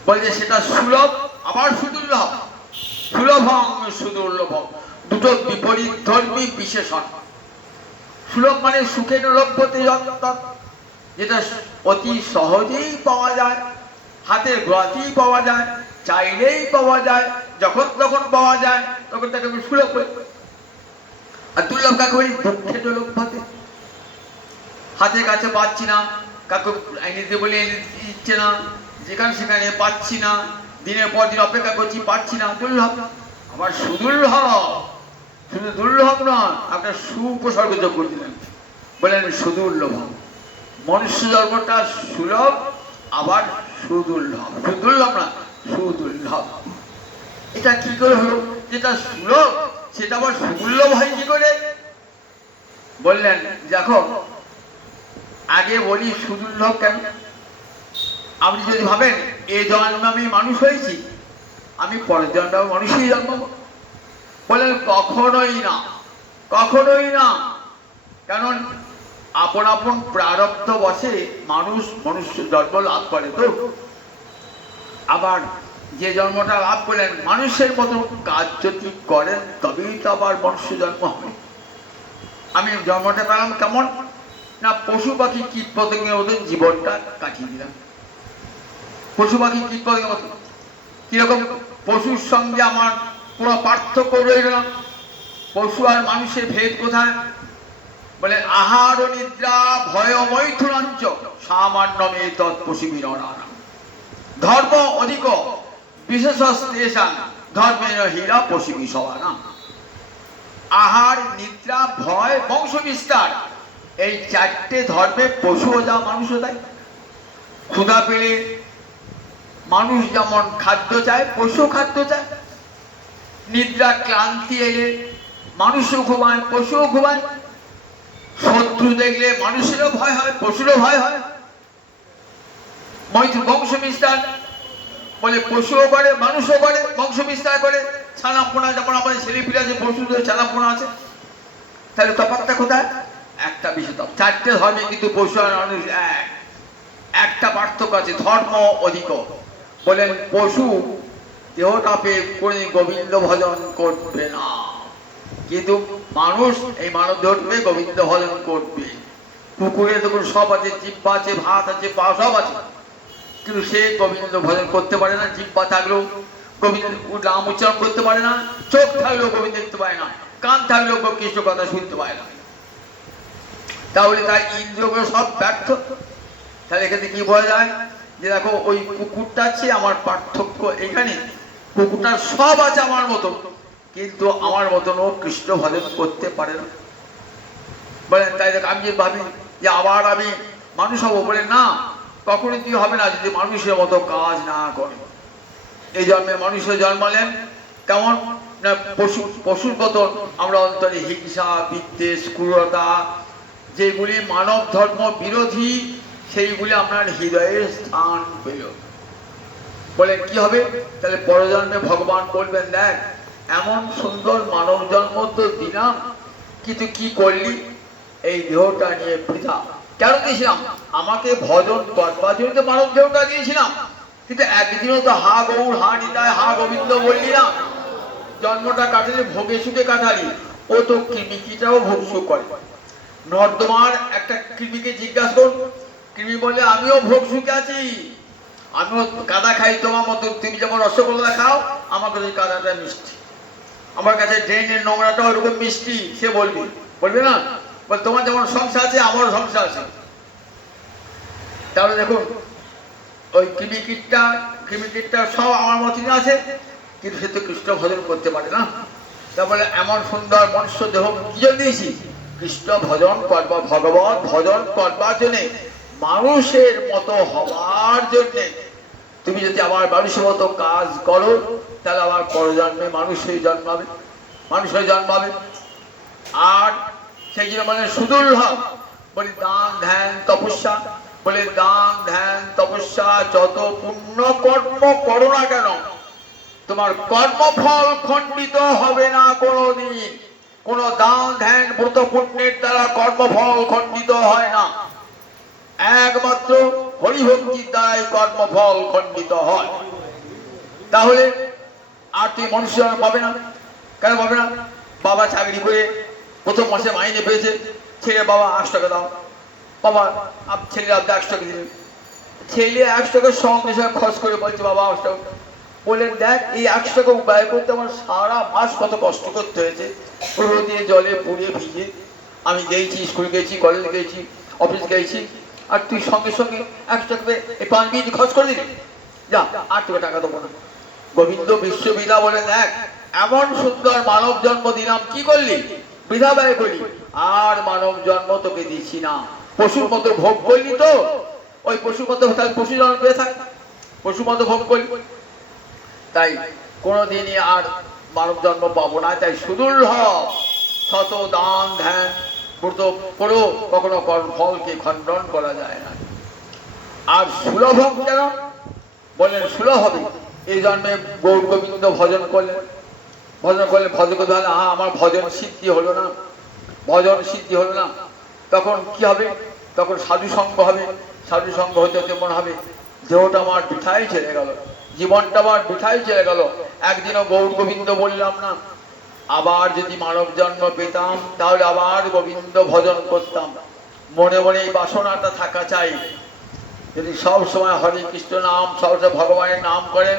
বলছে সেটা সুলভ আবার সুদুর্লভ। সুলভং সুদুর্লভং, দুটো বিপরীত ধর্মী বিশেষণ। সুলভ মানে সুখের লভ্যতে যত্তৎ, যেটা অতি সহজেই পাওয়া যায়, হাতের গোড়াতেই পাওয়া যায়, চাইলেই পাওয়া যায়, যখন তখন পাওয়া যায়, তখন তাকে সুলভ বলে। আর দুর্লভ কাকে বলি? দুঃখের লভ্যতে, হাতের কাছে পাচ্ছি না, কাকে এনে দিতে বলে এনে দিচ্ছে না, যেখানে সেখানে পাচ্ছি না, দিনের পর দিন অপেক্ষা করছি পাচ্ছি না, দুর্লভ। আবার সুদুর্লভ, শুধু দুর্লভ নয়, আপনার সুপসর্গ যোগ করে দিলেন, বললেন সুদুর্লভ। মনুষ্য জন্মটা সুলভ আবার সুদুর্লভ, সুদুর্লভ না সুদুর্লভ। এটা কি করে হলো? যেটা সুলভ সেটা আবার সুদুর্লভ হয় কি করে? বললেন দেখো, আগে বলি সুদুর্লভ কেন। আপনি যদি ভাবেন এই জন্মে আমি মানুষ হয়েছি, আমি পরের জন্মে মানুষই জন্মাবো, বললেন কখনোই না, কখনোই না। কারণ আপন আপন প্রারব্ধ বসে মানুষ মনুষ্য জন্ম লাভ করে। তো আবার যে জন্মটা লাভ করলেন মানুষের মতো কাজ যদি করেন তবেই তো আবার মনুষ্য জন্ম হবে। আমি জন্মটা পেলাম কেমন না, পশু পাখি কীট পতঙ্গের মতো জীবনটা কাটিয়ে দিলাম। পশু পাখি কীট পতঙ্গের মতো কিরকম? পশুর সঙ্গে আমার কোনো পার্থক্য রইল না। পশু আর মানুষের ভেদ কোথায়? বলে আহার ও নিদ্রা ভয় মৈথুনাঞ্চ সামান্য মে তৎপশিবির। ধর্ম অধিক বিশেষস্তেষাং ধর্মের হীরা পশিবি সবানা। আহার, নিদ্রা, ভয়, বংশ বিস্তার, এই চারটে ধর্মে পশুও যা মানুষও তাই। ক্ষুধা পেলে মানুষ যেমন খাদ্য চায়, পশু খাদ্য চায়। নিদ্রা ক্লান্তি এলে মানুষও ঘুমায়, পশুও ঘুমায়। শত্রু দেখলে মানুষেরও ভয় হয়, পশুরও ভয় হয়। মৈত্র বংশ বিস্তার, বলে পশুও করে মানুষও করে, বংশ বিস্তার করে। ছানাপোনা যেমন আমাদের ছেলে পিলে আছে, পশুদের ছানাপোনা আছে, তাহলে তফাৎটা কোথায়? একটা বিষয়। চারটে ধর্মে কিন্তু পশু আর মানুষ এক, একটা পার্থক্য আছে, ধর্ম অধিক। বলেন পশু দেহটা পেয়ে কোনদিন গোবিন্দ ভজন করবে না, কিন্তু মানুষ এই মানব দেহটা পেয়ে গোবিন্দ ভজন করবে। কুকুরের দেখুন সব আছে, জিহ্বা আছে, ভাত আছে, পা সব আছে, কিন্তু সে গোবিন্দ ভজন করতে পারে না। জিহ্বা থাকলেও গোবিন্দ নাম উচ্চারণ করতে পারে না, চোখ থাকলেও গোবিন্দ দেখতে পায় না, কান থাকলেও কৃষ্ণ কথা শুনতে পায় না। তাহলে তার ইন্দ্রিয়গুলো সব ব্যর্থ। তাহলে এখানে কি বোঝা যায়? যে দেখো ওই কুকুরটা আছে, আমার পার্থক্য এখানে, কুকুরটার সব আছে আমার মতন, কিন্তু আমার মতন ও কৃষ্ণ ভজন করতে পারে না। বলেন তাই দেখ, আমি যে ভাবি যে আবার আমি মানুষ হবো, বলে না, কখনই কি হবে না যদি মানুষের মতো কাজ না করে। এই জন্মে মানুষের জন্মালেন কেমন না, পশুর মতন আমরা অন্তরে হিংসা, বিদ্বেষ, ক্রূরতা, যেগুলি মানব ধর্ম বিরোধী, সেইগুলি আপনার হৃদয়ে স্থান পেল। বলেন কি হবে? তাহলে পরজন্মে ভগবান বলবেন, দেখ এমন সুন্দর মানব জন্ম তো দিলাম, কিন্তু কি করলি? এই দেহটা নিয়ে বৃথা। কেন দিয়েছিলাম? আমাকে ভজন করবার জন্য তো মানব দেহটা দিয়েছিলাম, কিন্তু একদিনও তো হা গৌর, হা নিতাই, হা গোবিন্দ বললি না। জন্মটা কাটালে ভোগে সুখে কাটালি, ও তো কৃমিকিটাও ভোগ সুখ করে। নর্দমার একটা কৃমিকে জিজ্ঞাসা করুন, কৃমি বলে আমিও ভোগ সুখে আছি, আমিও কাদা খাই তোমার মতো। তুমি যেমন রসগোল্লা খাও, আমার কাছে কাদাটা মিষ্টি, আমার কাছে ড্রেনের নোংরাটা ওরকম মিষ্টি। সে বলবি, বলবে না? বল তোমার যেমন সংসার আছে, আমারও সংসার আছে। তাহলে দেখুন ওই কৃমিকিটটা সব আমার মতই আছে, কিন্তু সে তো কৃষ্ণ ভজন করতে পারে না। তারপরে এমন সুন্দর মনুষ্য দেহ কি জন্য দিয়েছি? কৃষ্ণ ভজন করবা, ভগবত ভজন করবার জন্যে, মানুষের মতো হওয়ার জন্যে। তুমি যদি আবার মানুষের মতো কাজ করো, তাহলে আবার পরজন্মে মানুষ হয়ে জন্মাবে, মানুষ হয়ে জন্মাবে। আর সেই জন্য মানে সুদুর্লভ, বলি দান ধ্যান তপস্যা। বলে দান ধ্যান তপস্যা যত পুণ্য কর্ম করো না কেন, তোমার কর্মফল খণ্ডিত হবে না কোনোদিন। কোন দান ধ্যান ব্রত পুণ্যের দ্বারা কর্মফল খণ্ডিত হয় না, একমাত্র হরিভক্তির দ্বারাই কর্মফল খণ্ডিত হয়। তাহলে আর তুই মনুষ্য পাবে না। কেন পাবে না? বাবা চাকরি করে প্রথম মাসে মাইনে পেয়েছে, ছেলে বাবা 8 টাকা দাও, বাবা ছেলের আপনি 100 টাকা দিলেন, ছেলে 100 টাকার সঙ্গে সঙ্গে খরচ করে বলছে বাবা 100 টাকা। বললেন দেখ এই 100 টাকা ব্যয় করতে আমার সারা মাস কত কষ্ট করতে হয়েছে, রোদে জলে পুড়িয়ে ভিজে আমি গেছি, স্কুল গেছি, কলেজ গেছি, অফিস গেছি, আর তুই সঙ্গে সঙ্গে 100 টাকা এই 5 মিনিট খরচ করে দিলি, যা আর তোকে টাকা দেবো না। গোবিন্দ বিশ্ববিদ্যা বলেন, দেখ এমন সুন্দর মানব জন্ম দিলাম, কি করলি? বৃথা ব্যয় করলি, আর মানব জন্ম তোকে দিচ্ছি না। পশুর মতো ভোগ করলি তো, ওই পশুর মতো, তাহলে পশু জন্ম পেয়ে থাক, পশুর মতো ভোগ করলি, তাই কোনোদিনই আর মানব জন্ম পাবো না। তাই সুদুর্লভ শত দান ধ্যান ব্রত করো, কখনো ফলকে খণ্ডন করা যায় না। আর সুলভ কেন বললেন? সুলভ হবে এই জন্মে গৌর গোবিন্দ ভজন করলেন, ভজন করলে ভজন করতে হলে আমার ভজন সিদ্ধি হলো না, ভজন সিদ্ধি হলো না, তখন কি হবে? তখন সাধু সঙ্গ হবে, সাধু সঙ্গ হতে হতে মনে হবে দেহটা আমার বৃথায় চলে গেল, জীবনটা আমার বৃথায় চলে গেল, একদিনও গৌর গোবিন্দ বললাম না। আবার যদি মানব জন্ম পেতাম, তাহলে আবার গোবিন্দ ভজন করতাম। মনে মনে এই বাসনাটা থাকা চাই। যদি সব সময় হরে কৃষ্ণ নাম, সবসময় ভগবানের নাম করেন,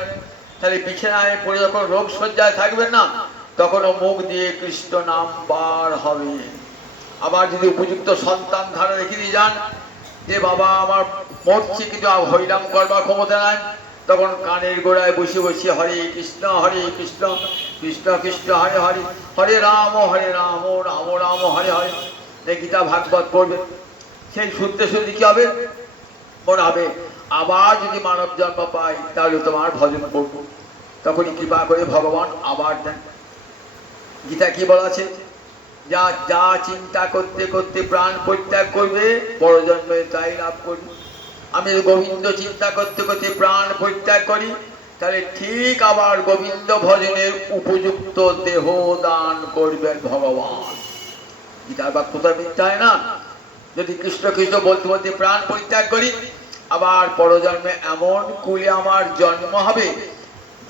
তাহলে বিছানায় পড়ে যখন রোগ শয্যায় থাকবেন না, তখনও মুখ দিয়ে কৃষ্ণ নাম বার হবে। আবার যদি উপযুক্ত সন্তান ধারা রেখে দিয়ে যান, যে বাবা আমার মরছি কিন্তু হরিনাম করবার ক্ষমতা নাই, তখন কানের গোড়ায় বসে বসে হরে কৃষ্ণ কৃষ্ণ কৃষ্ণ হরে হরে, হরে রাম রাম রাম হরে হরে, এই গীতা ভাগবত পড়বে। সেই শুনতে শুনতে কি হবে? মনে হবে আবার যদি মানব জন্ম পাই, তাহলে তোমার ভজন করবো। তখনই কৃপা করে ভগবান আবার দেন। গীতা কি বলা আছে? যা যা চিন্তা করতে করতে প্রাণ পরিত্যাগ করবে, পরজন্মে তাই লাভ করবে। আমি গোবিন্দ চিন্তা করতে করতে প্রাণ পরিত্যাগ করি, তাহলে ঠিক আবার গোবিন্দ ভজনের উপযুক্ত দেহ দান করবেন ভগবান। গীতার বাক্যটা মিথ্যা হয় না? যদি কৃষ্ণ কৃষ্ণ বলতে বলতে প্রাণ পরিত্যাগ করি, আবার পরজন্মে এমন কুলে আমার জন্ম হবে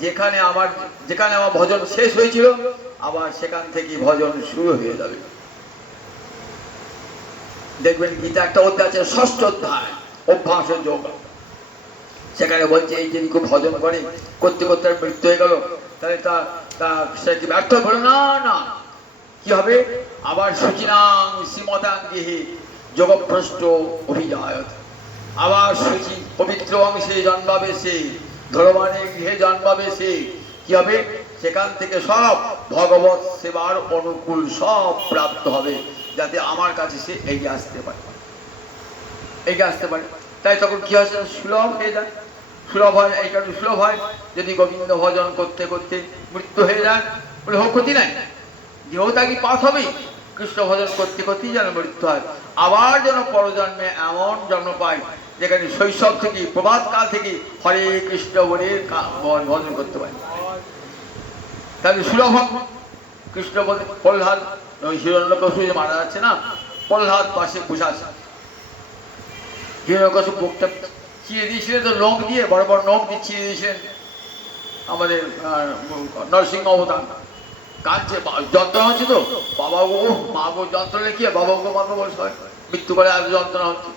যেখানে আমার ভজন শেষ হয়েছিল, আবার সেখান থেকে ভজন শুরু হয়ে যাবে। দেখবেন গীতা একটা অধ্যায় আছে, ষষ্ঠ অধ্যায়, অভ্যাস যোগ। সেখানে বলছে এই যদি কেউ ভজন করে করতে করতে মৃত্যু হয়ে গেল, তাহলে সে কি ব্যর্থ হলো? না না, কি হবে? আবার শুচিনাং শ্রীমতাং গৃহে যোগভ্রষ্ট অভিজায়ত। আবার শুচি পবিত্র অংশে জন্মাবে সে, ধর্মানের গৃহে জন্মাবে সে। কি হবে? সেখান থেকে সব ভগবত সেবার অনুকূল সব প্রাপ্ত হবে, যাতে আমার কাছে সে এগিয়ে আসতে পারে। তাই তখন কি হয়? সুলভ হয়ে যায়, সুলভ হয়। এই কারণে সুলভ হয়, যদি গোবিন্দ ভজন করতে করতে মৃত্যু হয়ে যায়, বলে হোক, ক্ষতি নাই, দেহত্যাগী পাঠ হবে। কৃষ্ণ ভজন করতে করতেই যেন মৃত্যু হয়, আবার যেন পরজন্মে এমন জন্ম পায় যেখানে শৈশব থেকে প্রভাত কাল থেকে হরে কৃষ্ণ বলে ভজন করতে পারে। তাহলে সুলভ। কৃষ্ণ বলে প্রহ্লাদ, হিরণ্যকশিপু যে মারা যাচ্ছে না, প্রহ্লাদ পাশে বসে আছে। হিরণ্যকশিপু বুকটা চিরে দিয়েছিলেন, তো নখ দিয়ে বড় বড় নখ দিয়ে চিরে দিয়েছিলেন আমাদের নরসিংহ অবতার। কাঁদছে, যন্ত্রণা হচ্ছে তো, বাবা গো মা গো, যন্ত্রণা কি বাবা গো মা গো বয়স হয়, মৃত্যু করে আজ যন্ত্রণা হচ্ছে।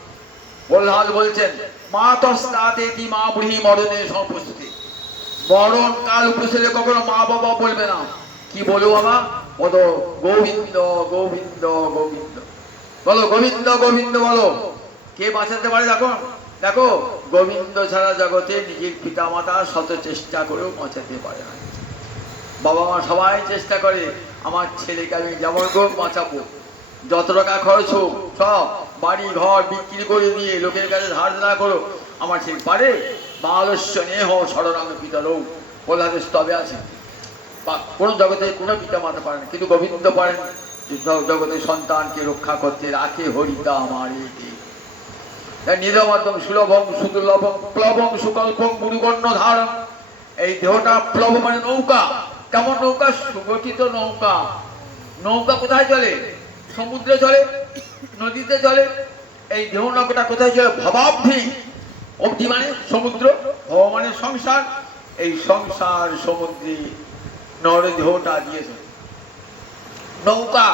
প্রহ্লাদ বলছেন, মা তস্তাতেতি মা বুড়ি মরণে সম্প্রস্তুতি। মরণ কাল উপসেলে কখনো মা বাবা বলবে না। কি বলবো বাবা? বলো গোবিন্দ গোবিন্দ গোবিন্দ, বলো গোবিন্দ গোবিন্দ বলো। কে বাঁচাতে পারে? দেখো দেখো, গোবিন্দ ছাড়া জগতে নিজের পিতা মাতা শত চেষ্টা করেও বাঁচাতে পারে না। বাবা মা সবাই চেষ্টা করে আমার ছেলেকে আমি যেমন হোক বাঁচাবো, যত টাকা খরচ হোক সব বাড়ি ঘর বিক্রি করে দিয়ে লোকের কাছে ধার না করো, আমার ছেলে পারে? বালস্য নেহ শরণাঙ্গ পিতরৌ, প্রহ্লাদের স্তবে আছে। বা কোনো জগতে কোনো পিতা মাতা পারেন, কিন্তু গোবিন্দ পারেন জগতের সন্তানকে রক্ষা করতে, রাখে হরিতা আমার নিরমাধ্যম সুলভম সুদুর্লভম প্লবং সুকল্পং গুরুগণ্য ধারণ। এই দেহটা প্লব মানে নৌকা। কেমন নৌকা? সুগঠিত নৌকা। নৌকা কোথায় চলে? সমুদ্রে চলে, নদীতে চলে। এই দেহ নৌকাটা কোথায় চলে? ভবাব্ধি। অব্ধি মানে সমুদ্র, ভব মানে সংসার। এই সংসার সমুদ্রে নরদেহটা দিয়েছে নৌকা।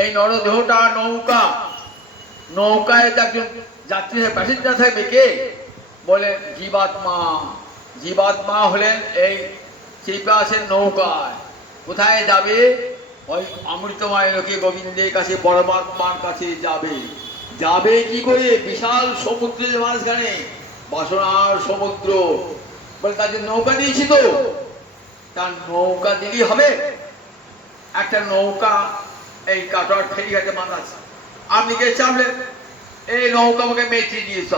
এই নরদেহটা নৌকা। নৌকায় একজন যাত্রী প্যাসেঞ্জার থাকবে, কে? বলে জীবাত্মা। জীবাত্মা হলেন এই চেপে আসেন নৌকায়। কোথায় যাবে? ওই অমৃতময় লোকে গোবিন্দের কাছে, পরমাত্মার কাছে যাবে। যাবে কি করে? বিশাল সমুদ্রের মাঝখানে, বাসনার সমুদ্র। বলে তাদের নৌকা দিয়েছি তো, তার নৌকা দিলেই হবে? একটা নৌকা এই কাটোয়ার ফেরিঘাটে বাঁধা আছে, আপনি কে চাপলেন, এই নৌকা আমাকে মেট্রি দিয়েছ,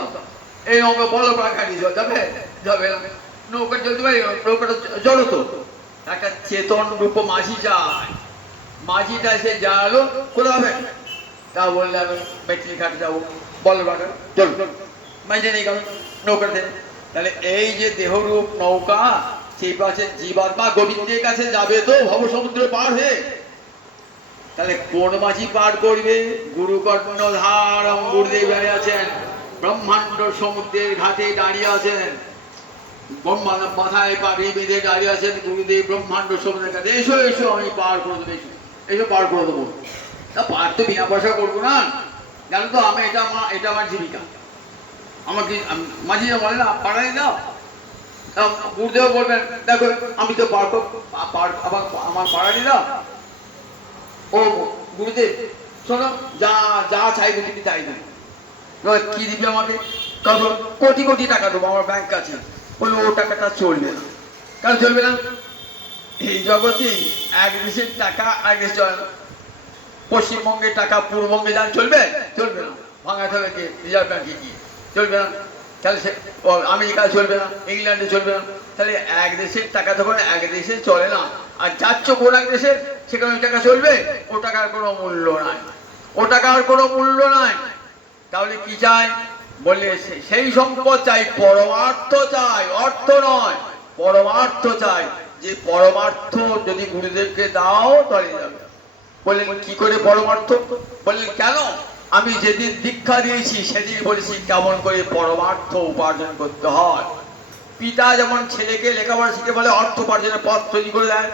এই নৌকা বলো পাখা দিয়েছ, যাবে? যাবে না। নৌকা চলতে পারি? নৌকাটা জড়ো তো। একটা চেতন রূপ মাঝি যায়, মাঝিটা এসে জানালো কোথাও হবে, তা বললে আমি মেট্রি ঘাটে যাবো, বলো পাখা চল, মাঝে নেই কারণ নৌকাতে। তাহলে এই যে দেহরূপ নৌকা, সেই পাশে জীবাত্মা গোবিন্দের কাছে যাবে তো ভব সমুদ্র পার হয়ে। তাহলে কোন মাঝি পার করবে? গুরু কর্ণধার গুরুদেব দাঁড়িয়ে আছেন, ব্রহ্মাণ্ড সমুদ্রের ঘাটে দাঁড়িয়ে আছেন, মাথায় পাগড়ি বেঁধে দাঁড়িয়ে আছেন গুরুদেব ব্রহ্মাণ্ড সমুদ্রের কাছে। এসো এসো, আমি পার করে দেবো, এসো এসো পার করে দেবো। তা পার তো বিনা পয়সা করবো না, জানো তো আমি এটা আমার জীবিকা। আমাকে মাঝিরা বলে না পাড়াই দাও, গুরুদেব বলবেন দেখো আমি তো আমার পাড়াই দাও। ও গুরুদেব শোনো, যা যা চাইবে তুমি তাই দেবে। কি দিবে আমাকে? কোটি কোটি টাকা দেবো, আমার ব্যাংক আছে। বললো ও টাকাটা চলবে না। কেন চলবে না? এই জগতে এক দেশের টাকা এক দেশ চলে না। পশ্চিমবঙ্গের টাকা পূর্ববঙ্গে যান চলবে? চলবে না। ভাঙাতে হবে কে? রিজার্ভ ব্যাংকে গিয়ে চলবে না। তাহলে সে আমেরিকায় চলবে না, ইংল্যান্ডে চলবে না। তাহলে এক দেশের টাকা তখন এক দেশে চলে না, আর যাচ্ছ কোন এক দেশে সেখানে ওই টাকা চলবে? ও টাকার কোনো মূল্য নাই, ও টাকার কোনো মূল্য নাই। তাহলে কি চাই? বললে সেই সম্পদ চাই, পরমার্থ চাই, অর্থ নয়, পরমার্থ চাই। যে পরমার্থ যদি গুরুদেবকে দাও তাহলে যাবে। বললেন কি করে পরমার্থ? বললেন কেন? আমি যেদিন দীক্ষা দিয়েছি সেদিন বলেছি কেমন করে পরমার্থ উপার্জন করতে হয়। পিতা যেমন ছেলেকে লেখাপড়া শিখে বলে অর্থ উপার্জনের পথ তৈরি করে দেয়,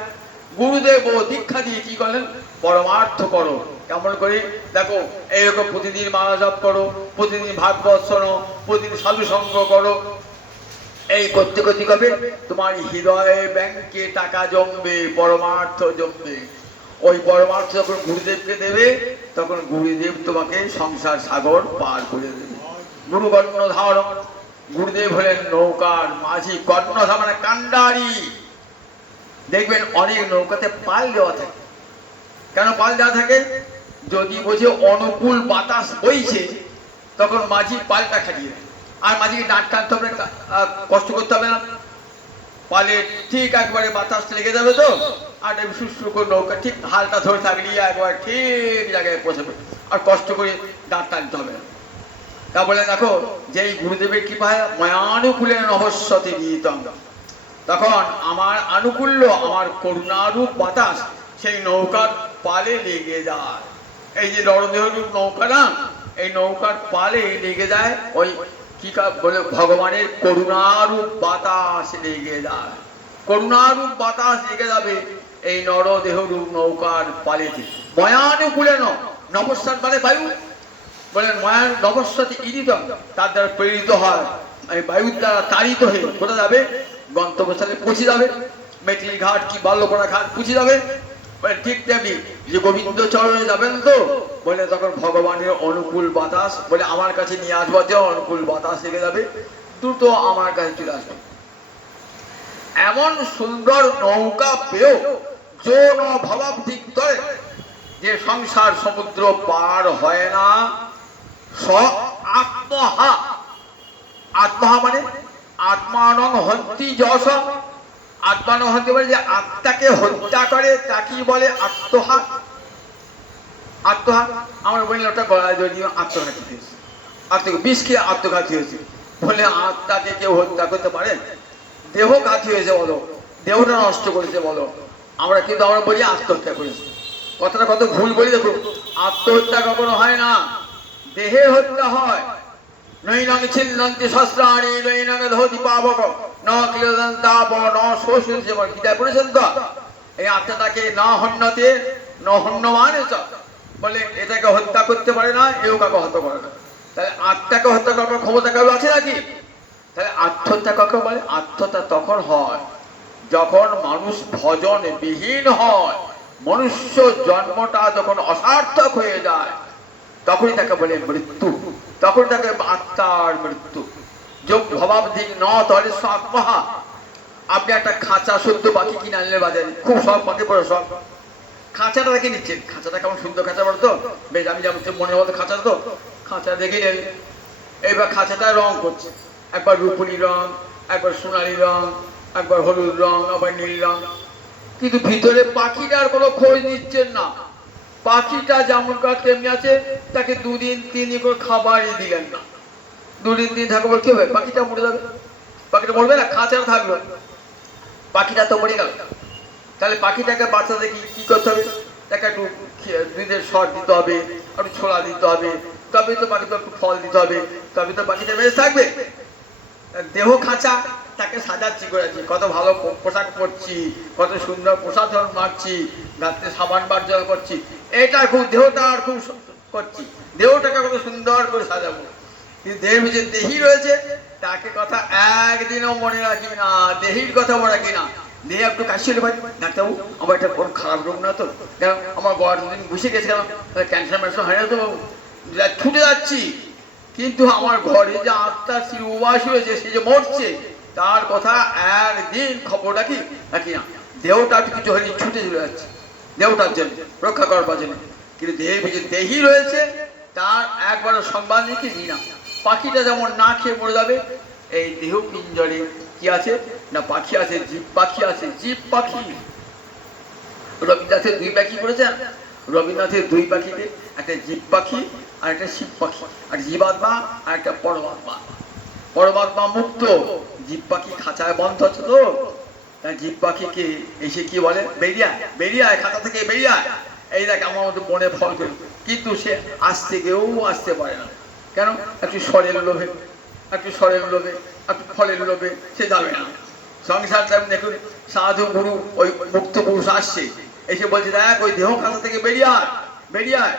গুরুদেব ও দীক্ষা দিয়ে কি করলেন? পরমার্থ করো। কেমন করে? দেখো, এইরকম প্রতিদিন মালা জপ করো, প্রতিদিন ভাগবত শোনো, প্রতিদিন সাধু সঙ্গ করো। এই করতে করতে কবে তোমার হৃদয়ে ব্যাংকে টাকা জমবে, পরমার্থ জমবে। ওই পরমার্থ যখন গুরুদেবকে দেবে তখন গুরুদেব তোমাকে সংসার সাগর পার করে দেবে। গুরু কর্ণধার, গুরুদেব হলেন নৌকার মাঝি। কর্ণধার মানে কান্ডারি। দেখবেন অনেক নৌকাতে পাল দেওয়া থাকে। কেন পাল দেওয়া থাকে? যদি বোঝে অনুকূল বাতাস বইছে তখন মাঝি পালটা খাটিয়ে দেয়। আর মাঝিকে ডাঁট টানতে হবে, কষ্ট করতে হবে না। পালে ঠিক একবারে বাতাস লেগে যাবে তো, আর সুস্থ করে নৌকা ঠিক হালটা ধরে থাকলে একবার ঠিক জায়গায় পৌঁছাবে। আর কষ্ট করে দাঁড় টানতে হবে না। তা বলে দেখো, যেই গুরুদেবের কৃপায় ময়ানুকূলে নভস্বতী গীতম, তখন আমার আনুকূল্য, আমার করুণারূপ বাতাস সেই নৌকার পালে লেগে যায়। এই যে নরদেহরূপ নৌকা না, এই নৌকার পালে লেগে যায় ওই কি বলে ভগবানের করুণারূপ বাতাস লেগে যায়। করুণারূপ বাতাস লেগে যাবে এই নরদেহরূপ নৌকার পালেতে। ময়ানুকূলে নভস্বত মানে বায়ু। বলেন ময়ান নভস্বতী ইরিতম, তার দ্বারা প্রেরিত হয়, এই বায়ুর দ্বারা তাড়িত হয়ে কোথায় যাবে? গন্তব্যস্থলে পৌঁছে যাবে। মেটলি ঘাট কি বাল্যপড়া ঘাট পৌঁছে যাবে। ঠিক তেমনি যে গোবিন্দ চরণে যাবেন তো, বলে তখন ভগবানের অনুকূল বাতাস, বলে আমার কাছে নিয়ে আসবো, যে অনুকূল বাতাস লেগে যাবে, দ্রুত আমার কাছে চলে আসবে। এমন সুন্দর নৌকা পেয়েও যৌন ভাবাব্ধিক তরে যে সংসার সমুদ্র পার হয় না, স আত্মহা। আত্মহা মানে আত্মানং হন্তি যশ। আত্মানং হন্তি বলে যে আত্মাকে হত্যা করে, তাকে বলে আত্মহা। আত্মহা আমরা বলি ওটা গলায় জড়িয়ে আত্মঘাতী হয়েছে, বিষ খেয়ে আত্মঘাতী হয়েছে। বলে আত্মাকে কেউ হত্যা করতে পারে? দেহঘাতী হয়েছে বলো, দেহটা নষ্ট করেছে বলো। আমরা কিন্তু আমরা বলি আত্মহত্যা করেছি। কথাটা কত ভুল বলি দেখুন। আত্মহত্যা কখনো হয় না, দেহের হত্যা হয়। নৈনং ছিন্নন্তি শস্ত্রাণি নৈনং দহতি পাবক ন ক্লেদন্তাপ ন শোষযেব। গীতায় পড়েছেন তো? এই আত্মাটাকে না হন্যতে ন হন্যমান, বলে এটাকে হত্যা করতে পারে না, এও কাকে হত্যা করে না। তাহলে আত্মাকে হত্যা করার ক্ষমতা কারো আছে নাকি? তাহলে আত্মহত্যা কাকে বলে? আত্মহত্যা তখন হয় যখন মানুষ ভজন বিহীন হয়, মনুষ্য জন্মটা যখন অসার্থক হয়ে যায়, তখনই তাকে বলে মৃত্যু। তখন তাকে আত্মার মৃত্যু। যোগ ভবাবধিক ন তলে আত্মহা। আপনি একটা খাঁচা শুদ্ধ পাখি কিনে আনলেন বাজারে, খুব শখ, পাখি পড়ে শখ। খাঁচাটা দেখে নিচ্ছেন, খাঁচাটা কেমন সুন্দর খাঁচা বলতো, বেশ আমি যেমন মনে হতো খাঁচা, তো খাঁচা দেখে নেন। এইবার খাঁচাটা রং করছে, একবার রূপলি রং, একবার সোনালি রং, একবার হলুদ রং, আবার নীল রং। কিন্তু ভিতরে পাখিটার কোনো খোঁজ নিচ্ছেন না। পাখিটা যেমন তেমনি আছে, তাকে 2 দিন 3 দিন করে খাবারই দিলেন না। 2 দিন 3 দিন থাকবে, কি হবে? পাখিটা মরে যাবে। পাখিটা মরবে না, খাঁচাটা থাকলো, পাখিটা তো মরে গেল। তাহলে পাখিটাকে বাঁচাতে কি করতে হবে? তাকে একটু দুধের সর দিতে হবে, একটু ছোলা দিতে হবে, তবে তো পাখিটা একটু ফল দিতে হবে, তবে তো পাখিটা বেঁচে থাকবে। দেহ খাঁচা, তাকে সাজাচ্ছি করেছি, কত ভালো পোশাক পরছি, কত সুন্দর পোশাক মারছি, রাত্রে সাবান বার্জন করছি, এটা খুব দেহটা আর খুব করছি, দেহটাকে কত সুন্দর করে সাজাবো। কিন্তু দেহের ভিতরে দেহি রয়েছে, তাকে কথা একদিনও মনে রাখি না, দেহির কথা মনে রাখি না। দেহে একটু কাশি হলে ভাই ডাক্তারবাবু আমার একটা কোনো খারাপ রোগ না তো, কেন আমার গড় দুদিন বসে গেছে, কেন ক্যান্সার ম্যান্সার হয় না তো বাবু, ছুটে যাচ্ছি। কিন্তু আমার ঘরে যে আত্মা শিরুবাস হয়েছে, সে যে মরছে, তার কথা একদিন খবর রাখি না। দেহটা কিছু হয়নি, ছুটে চলে যাচ্ছে দেহটার জন্য, রক্ষা করবার জন্য। কিন্তু দেহের ভিতরে দেহি রয়েছে, তার একবার সংবাদ রেখে দিই না। পাখিটা যেমন না খেয়ে মরে যাবে, এই দেহ পিঞ্জরে কি আছে না, পাখি আছে, জীব পাখি আছে। জীব পাখি রবিদাসের 2 পাখি করেছেন, রবীন্দ্রনাথের দুই পাখিতে, একটা জীব পাখি আর একটা শিব পাখি, আর জীবাত্মা আর একটা পরমাত্মা। পরমাত্মা মুক্ত, জীব পাখি খাঁচায় বন্ধ আছে তো, তাই জীব পাখিকে এসে কি বলে, বেরিয়ে বেরিয়ে খাঁচা থেকে বেরিয়ে, এই দেখ আমার মতো বনে ফল করে, কিন্তু সে আসতে গিয়েও আসতে পারে না। কেন? একটু স্বরের লোভে, একটু স্বরের লোভে, একটু ফলের লোভে সে যাবে না। সংসারটা দেখুন, সাধু গুরু ওই মুক্ত পুরুষ আসছে, এসে বলছে দেখ ওই দেহ খাঁচা থেকে বেরিয়ে আয়, বেরিয়ে আয়।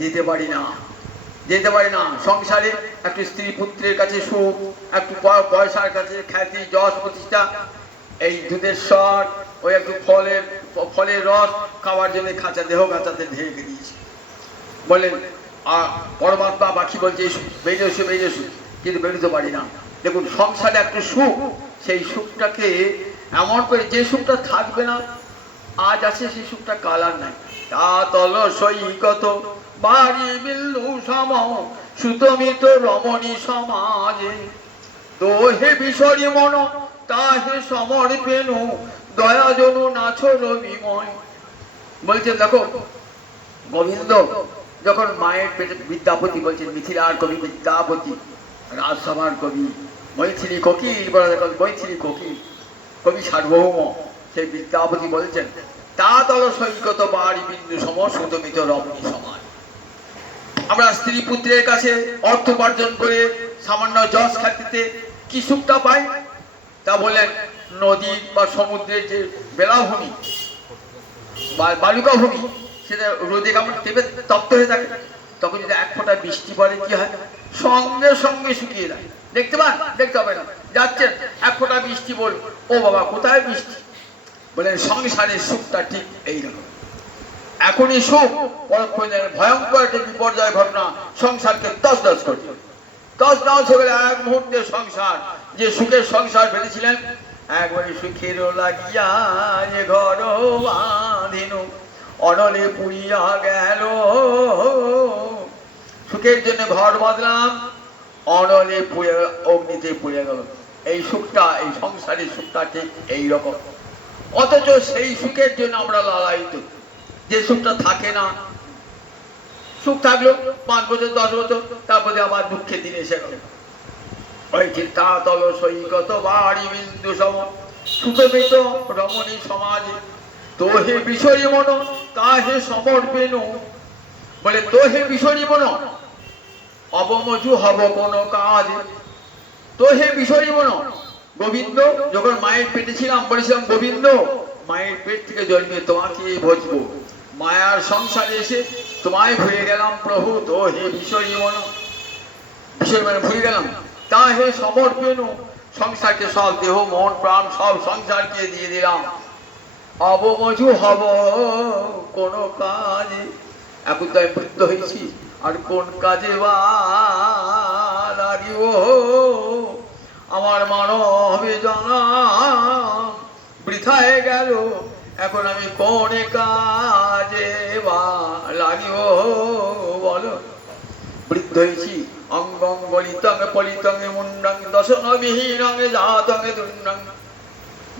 যেতে পারি না, যেতে পারি না। সংসারে একটু স্ত্রী পুত্রের কাছে সুখ, একটু পয়সার কাছে খ্যাতি, যশ, প্রতিষ্ঠা, এই দুধের স্বর, ওই একটু ফলের রস খাওয়ার জন্য খাঁচা, দেহ খাঁচাতে ঢেকে দিয়েছে। বলেন আর পরমাত্মা পাখি বলছে বেরিয়ে এসো, বেরিয়ে এসো, কিন্তু বেরোতে পারি না। দেখুন সংসারে একটা সুখ, সেই সুখটাকে এমন করে, যে সুখটা থাকবে না আজ আছে, সেই সুখটা কাল আর নাই। তা তল সৈকত বাড়ি বিল্লু সম সুতমিত রমণী সমাজে, দোহে বিসরি মন তাহে সমর্পেনু দয়া জনু নাছর বিময়। বলছেন দেখো, গোবিন্দ যখন মায়ের পেটে, বিদ্যাপতি বলছেন, মিথিলার কবি বিদ্যাপতি, রাজসভার কবি, মৈথিলী কোকিল বলা দেখো, মৈথিলী কোকিল, কবি সার্বভৌম, সেই বিদ্যাপতি বলছেন তা তল সৈকত বাড়ি বিন্দু সম সুতমিত রমণী সমাজ। আমরা স্ত্রী পুত্রের কাছে অর্থ উপার্জন করে সামান্য যশ খ্যাতিতে কি সুখটা পাই? তা বলেন নদী বা সমুদ্রের যে বেলাভূমি বা বালুকা ভূমি, সেটা রোদে কেমন টেপে তপ্ত হয়ে থাকে, তখন যদি এক ফোঁটা বৃষ্টি পড়ে কি হয়? সঙ্গে সঙ্গে শুকিয়ে যায়। দেখতে পান? দেখতে হবে না, যাচ্ছেন এক ফোঁটা বৃষ্টি বল, ও বাবা কোথায় বৃষ্টি। বলেন সংসারের সুখটা ঠিক এইরকম। এখনই সুখ, পরক্ষণে ভয়ঙ্কর একটা বিপর্যয় ঘটনা সংসারকে তছনছ করছে। তছনছ হয়ে গেলে এক মুহূর্তে সংসার, যে সুখের সংসার বেঁধেছিলেন, একবারে সুখের লাগিয়া এ ঘর বাঁধিনু অনলে পুড়িয়া গেল। সুখের জন্য ঘর বাঁধলাম, অনলে পুড়ে, অগ্নিতে পুড়ে গেল। এই সুখটা, এই সংসারের সুখটা ঠিক এইরকম। অথচ সেই সুখের জন্য আমরা লালায়িত, যে সুখটা থাকে না। সুখ থাকলো 5 বছর 10 বছর, তারপরে আবার দুঃখের দিন এসে গেল। ওই চিন্তা তল সৈকত বাড়ি বিন্দু সম সুতমিত রমণী সমাজে, তোহে বিষয় মন তাহে সমর্পেন। বলে তোহে বিষয় মন, অবমজু হব কোন কাজ। তোহে বিষয় মন, গোবিন্দ যখন মায়ের পেটে ছিলাম বলেছিলাম, গোবিন্দ মায়ের পেট থেকে জন্মে তোমাকে ভজবো, মায়ার সংসারে এসে তোমায় ভুলে গেলাম প্রভু। তো হে বিষয় মন, বিষয় মানে ভুলে গেলাম, তা হে সমর্পেন, সংসারকে সব, দেহ মন প্রাণ সব সংসারকে দিয়ে দিলাম। অবমজু হব কোন কাজে, এখন তো আমি বৃদ্ধ হয়েছি, আর কোন কাজে বা লাগিব, আমার মানব জনম বৃথায় গেল, এখন আমি কোন কাজে বা লাগিব বলো। বৃদ্ধ হয়েছি, অঙ্গং গলিতং পলিতং মুন্ডং দশন বিহীনং জাতং দুন্ডং,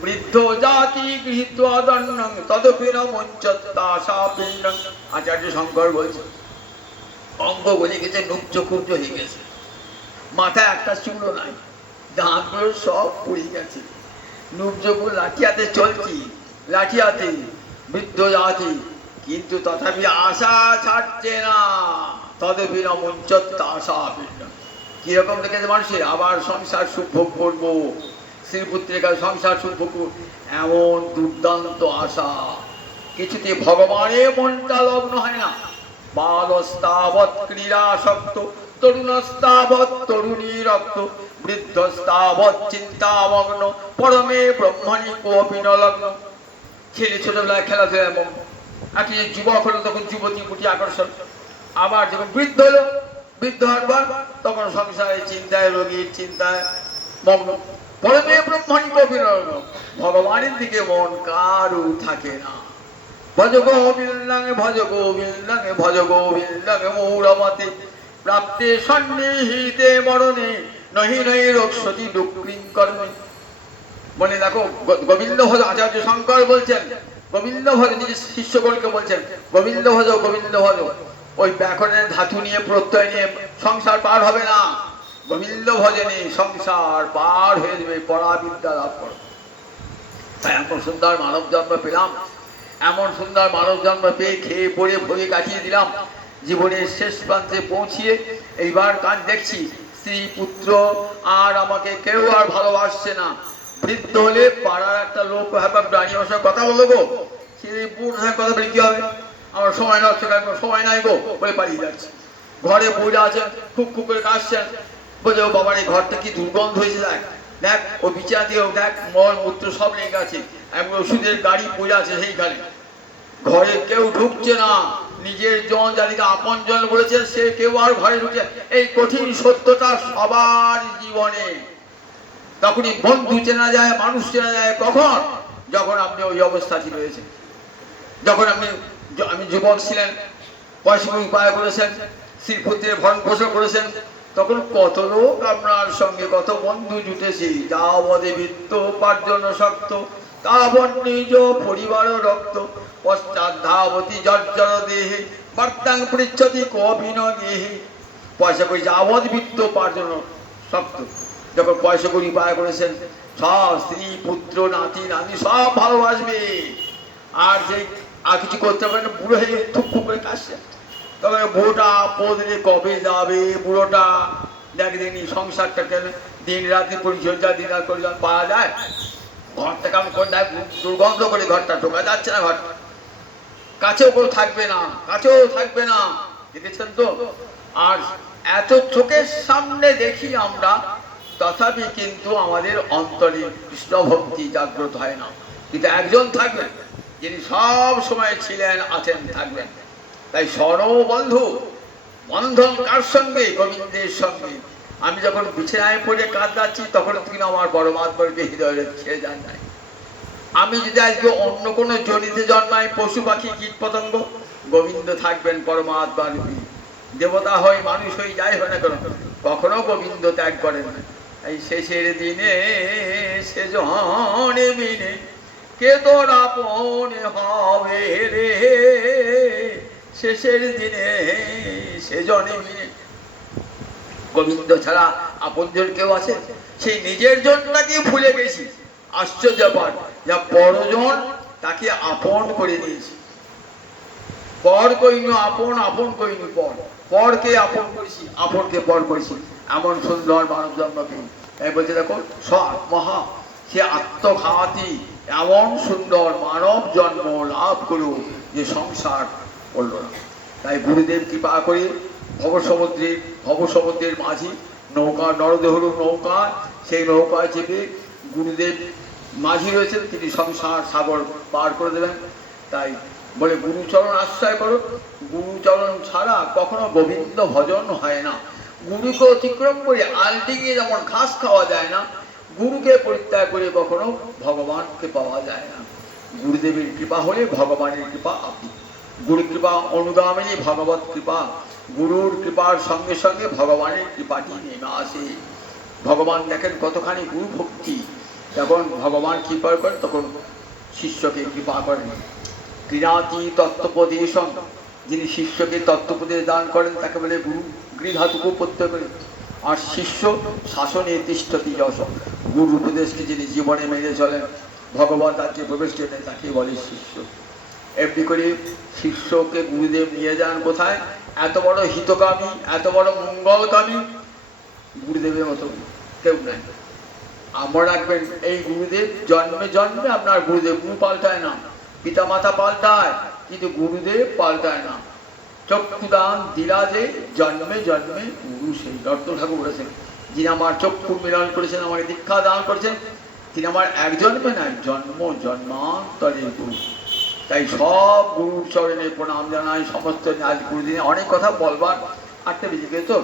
বৃদ্ধ জাতি গৃহীত্বা দণ্ডং তদপি ন মুঞ্চত্তাশা পিণ্ডং। আচার্য শঙ্কর বলছে অঙ্গ গলে গেছে, নুকচকুচ হয়ে গেছে, মাথায় একটা চুলও নাই, দাঁতগুলো সব পুড়ে গেছে, নুকচকু লাঠি হাতে চলছি, লাঠি হাতে, বৃদ্ধ জাতি, কিন্তু তথাপি আশা ছাড়ছে না। তদপি ন মুঞ্চত্তাশা পিণ্ডং। কিরকম দেখেছে মানুষের, আবার সংসার সুখ ভোগ করবো, শ্রীপুত্রের কাছে সংসার সুখ ভোগ, এমন দুর্দান্ত আশা, কিছুতে ভগবানের মনটা লগ্ন হয় না। বালস্তাবৎ ক্রীড়াসক্ত, তরুণস্তাবৎ তরুণী রক্ত, বৃদ্ধস্তাবৎ চিন্তামগ্ন, পরমে ব্রহ্মণি কোপি ন লগ্ন। ছেলে ছোটবেলায় খেলাধুলায় মগ্ন, একটি যুবক হলো তখন যুবতী প্রতি আকর্ষণ, আবার যখন বৃদ্ধ হলো, বৃদ্ধ হবার তখন সংসারে চিন্তায়, রোগীর চিন্তায় মগ্ন। পরমে ব্রহ্মণি কোপি ন লগ্ন, ভগবানের দিকে মন কারু থাকে না। ভজ গোবিন্দং ভজ গোবিন্দং ভজ গোবিন্দং মূঢ়মতে, প্রাপ্তে সন্নিহিতে মরণে নহি নহি রক্ষতি দুঃখিং কর্মে। বলে দেখো গোবিন্দ ভজ, আচার্য শঙ্কর বলছেন গোবিন্দ ভজ, নিজের শিষ্যগণকে বলছেন গোবিন্দ ভজ গোবিন্দ ভজ। ওই ব্যাকরণের ধাতু নিয়ে প্রত্যয় নিয়ে সংসার পার হবে না। গোবিন্দ ভজনে সংসার পার হয়ে যাবে, পরাবিদ্যা লাভ করো। তাই এমন সুন্দর মানব জন্ম পেলাম, এমন সুন্দর মানব জন্ম পেয়ে খেয়ে পড়ে ভোগে কাটিয়ে দিলাম। জীবনের শেষ প্রান্তে পৌঁছিয়ে এইবার কাজ দেখছি স্ত্রী পুত্র আর আমাকে কেউ আর ভালোবাসছে না। বৃদ্ধ হলে পাড়ার একটা লোক হ্যাঁ দাঁড়িয়ে বসার কথা বললো গো, সেই বুড় হ্যাঁ কথা বলে কি হবে, আমার সময় নষ্ট করবো, সময় নাই গো বলে পালিয়ে যাচ্ছে। ঘরে বইরা আছেন, খুব খুব করে কাশছেন, বলে ও বাবার এই ঘরটা কি দুর্গন্ধ হয়েছে, দেখ দেখ ও বিচার দিয়ে দেখ মল মূত্র সব লেগে আছে, এমন ওষুধের গাড়ি পড়ে আছে সেইখানে। ঘরে কেউ ঢুকছে না, নিজের জন যাদেরকে আপন জন বলেছেন সে কেউ আর ঘরে ঢুকছে। এই কঠিন সত্যটা সবার জীবনে। তখনই বন্ধু চেনা যায়, মানুষ চেনা যায় কখন, যখন আপনি ওই অবস্থাটি রয়েছেন। যখন আমি যুবক ছিলেন, পয়সা উপায় করেছেন, শ্রীপুত্রের ভরণ পোষণ করেছেন, তখন কত লোক আপনার সঙ্গে, কত বন্ধু জুটেছি। যাবদে বিত্ত উপার্জন শক্ত, তাবৎ নিজ পরিবার রক্ত, পশ্চাৎ ধাবতী জর্জর দেহে, বার্তাং পৃচ্ছতি কবিন গেহে। পয়সা করে যাবৎ বিত্ত উপার্জন শক্ত, যখন পয়সা করে উপায় করেছেন, সব স্ত্রী পুত্র নাতি নাতি সব ভালোবাসবে। আর যে আর কিছু করতে পারে না, বুড়ো হয়ে থুপ করে কাশছে। তবে বুড়োটা পদে কবে যাবে, বুড়োটা দেখ দেখি সংসারটা কেন দিন রাতে পরিচর্যা দিন রাত পরিচর্যা পাওয়া যায়। ঘরটা কেমন করে দেখ, দুর্গন্ধ করে ঘরটা ঢোকা যাচ্ছে না, ঘরটা কাছেও কেউ থাকবে না, কাছেও থাকবে না, দেখেছেন তো। আর এত চোখের সামনে দেখি আমরা, তথাপি কিন্তু আমাদের অন্তরে কৃষ্ণ ভক্তি জাগ্রত হয় না। কিন্তু একজন থাকবেন যিনি সব সময় ছিলেন, আছেন, থাকবেন। তাই স্মরণ বন্ধু, বন্ধন কার সঙ্গে, গোবিন্দের সঙ্গে। আমি যখন বিছানায় পড়ে কাঁদাচ্ছি তখন কিন্তু আমার পরমাত্মাকে হৃদয়ে ছেড়ে যান নাই। আমি যদি আজকে অন্য কোনো জনিতে জন্মাই, পশু পাখি কীট পতঙ্গ, গোবিন্দ থাকবেন পরমাত্মা রূপী। দেবতা হই মানুষ হই যাই হয় না কেন, কখনো গোবিন্দ ত্যাগ করেন না। এই শেষের দিনে সে জনে বিনে কে তোর আপন হবে রে, শেষের দিনে সে জনে বিনে। গোবিন্দ ছাড়া আপনজন কেউ আছে? সেই নিজের জনটাকে ভুলে গেছি। আশ্চর্য ব্যাপার, যা পরজন তাকে আপন করে নিয়েছি। পর কইনু আপন, আপন কইনু পর, পরকে আপন করেছি, আপনকে পর করেছি। এমন সুন্দর মানব জন্ম পেয়ে তাই বলছে দেখো মহা সে আত্মঘাতী এমন সুন্দর মানব জন্ম লাভ করো যে সংসার করল না। তাই গুরুদেব কৃপা করে ভবসমুদ্রের মাঝি নৌকা, নরদেহর নৌকা, সেই নৌকায় চেপে গুরুদেব মাঝি রয়েছেন, তিনি সংসার সাগর পার করে দেবেন। তাই বলে গুরুচরণ আশ্রয় করো। গুরুচরণ ছাড়া কখনো গোবিন্দ ভজন হয় না। গুরুকে অতিক্রম করে আলডিঙে যেমন ঘাস খাওয়া যায় না, গুরুকে পরিত্যাগ করে কখনো ভগবানকে পাওয়া যায় না। গুরুদেবের কৃপা হলে ভগবানের কৃপা আপনি। গুরু কৃপা অনুগামিনী ভগবত কৃপা, গুরুর কৃপার সঙ্গে সঙ্গে ভগবানের কৃপাটি নেমে আসে। ভগবান দেখেন কতখানি গুরু ভক্তি, যখন ভগবান কৃপা করেন তখন শিষ্যকে কৃপা করেন। ক্রীড়াতি তত্ত্বোপদেশং, যিনি শিষ্যকে তত্ত্বোপদেশ দান করেন তাকে বলে গুরু। গৃধাতুকু প্রত্যয় করেন। আর শিষ্য শাসনে তিষ্ঠতি যশ, গুরু উপদেশকে যিনি জীবনে মেনে চলেন, ভগবান রাজ্যে প্রবেশ করেন, তাকে বলে শিষ্য। এমনি করে শিষ্যকে গুরুদেব নিয়ে যান কোথায়? এত বড় হিতকামী, এত বড় মঙ্গলকামী গুরুদেবের মতো কেউ নাই। আমরা রাখবেন এই গুরুদেব জন্মে জন্মে আপনার গুরুদেব, গুরু পাল্টায় না, পিতা মাতা পাল্টায় কিন্তু গুরুদেব পাল্টায় না। চক্ষুদান দিলা যে জন্মে জন্মে গুরু সেই। দত্ত ঠাকুর বলেছেন, যিনি আমার চক্ষু মিলন করেছেন, আমাকে দীক্ষা দান করেছেন, তিনি আমার এক জন্মে নাই, জন্ম জন্মান্তরের গুরু। তাই সব গুরুর চরণে প্রণাম জানাই। সমস্ত আজ গুরুদিনে অনেক কথা বলবার, 8টা বেজে গেছে তো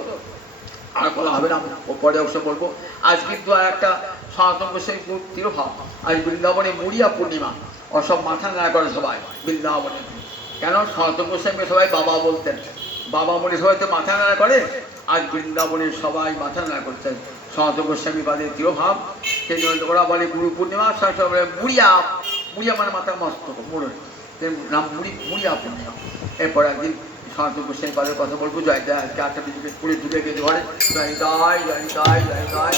আর বলা হবে না, ও পরে অবশ্য বলবো। আজ কিন্তু আর একটা সনাতন গোস্বামী তিরোভাব, আজ বৃন্দাবনে মুড়িয়া পূর্ণিমা, ও সব মাথা নাড়া করে সবাই বৃন্দাবনে। কেন? সনাতন গোস্বামী সবাই বাবা বলতেন, বাবা বলে সবাই তো মাথা নাড়া করে। আজ বৃন্দাবনের সবাই মাথা নাড়া করছেন, সনাতন গোস্বামী বাদের তিরোভাব। সেই জন্য ওরা বলে গুরু পূর্ণিমা, সব বলে মুড়িয়া, মুড়িয়া মানে মাথার মস্তক মোড়ে, নাম মুড়িয়া পূর্ণিমা। এরপর একদিন সনাতন গোস্বামী বাদের কথা বলবো। জয় দেয় আজকে 8টা দিকে পুড়ে ঢুকে গেছে ঘরে। জয় জয় জয় জয় জয় জয়।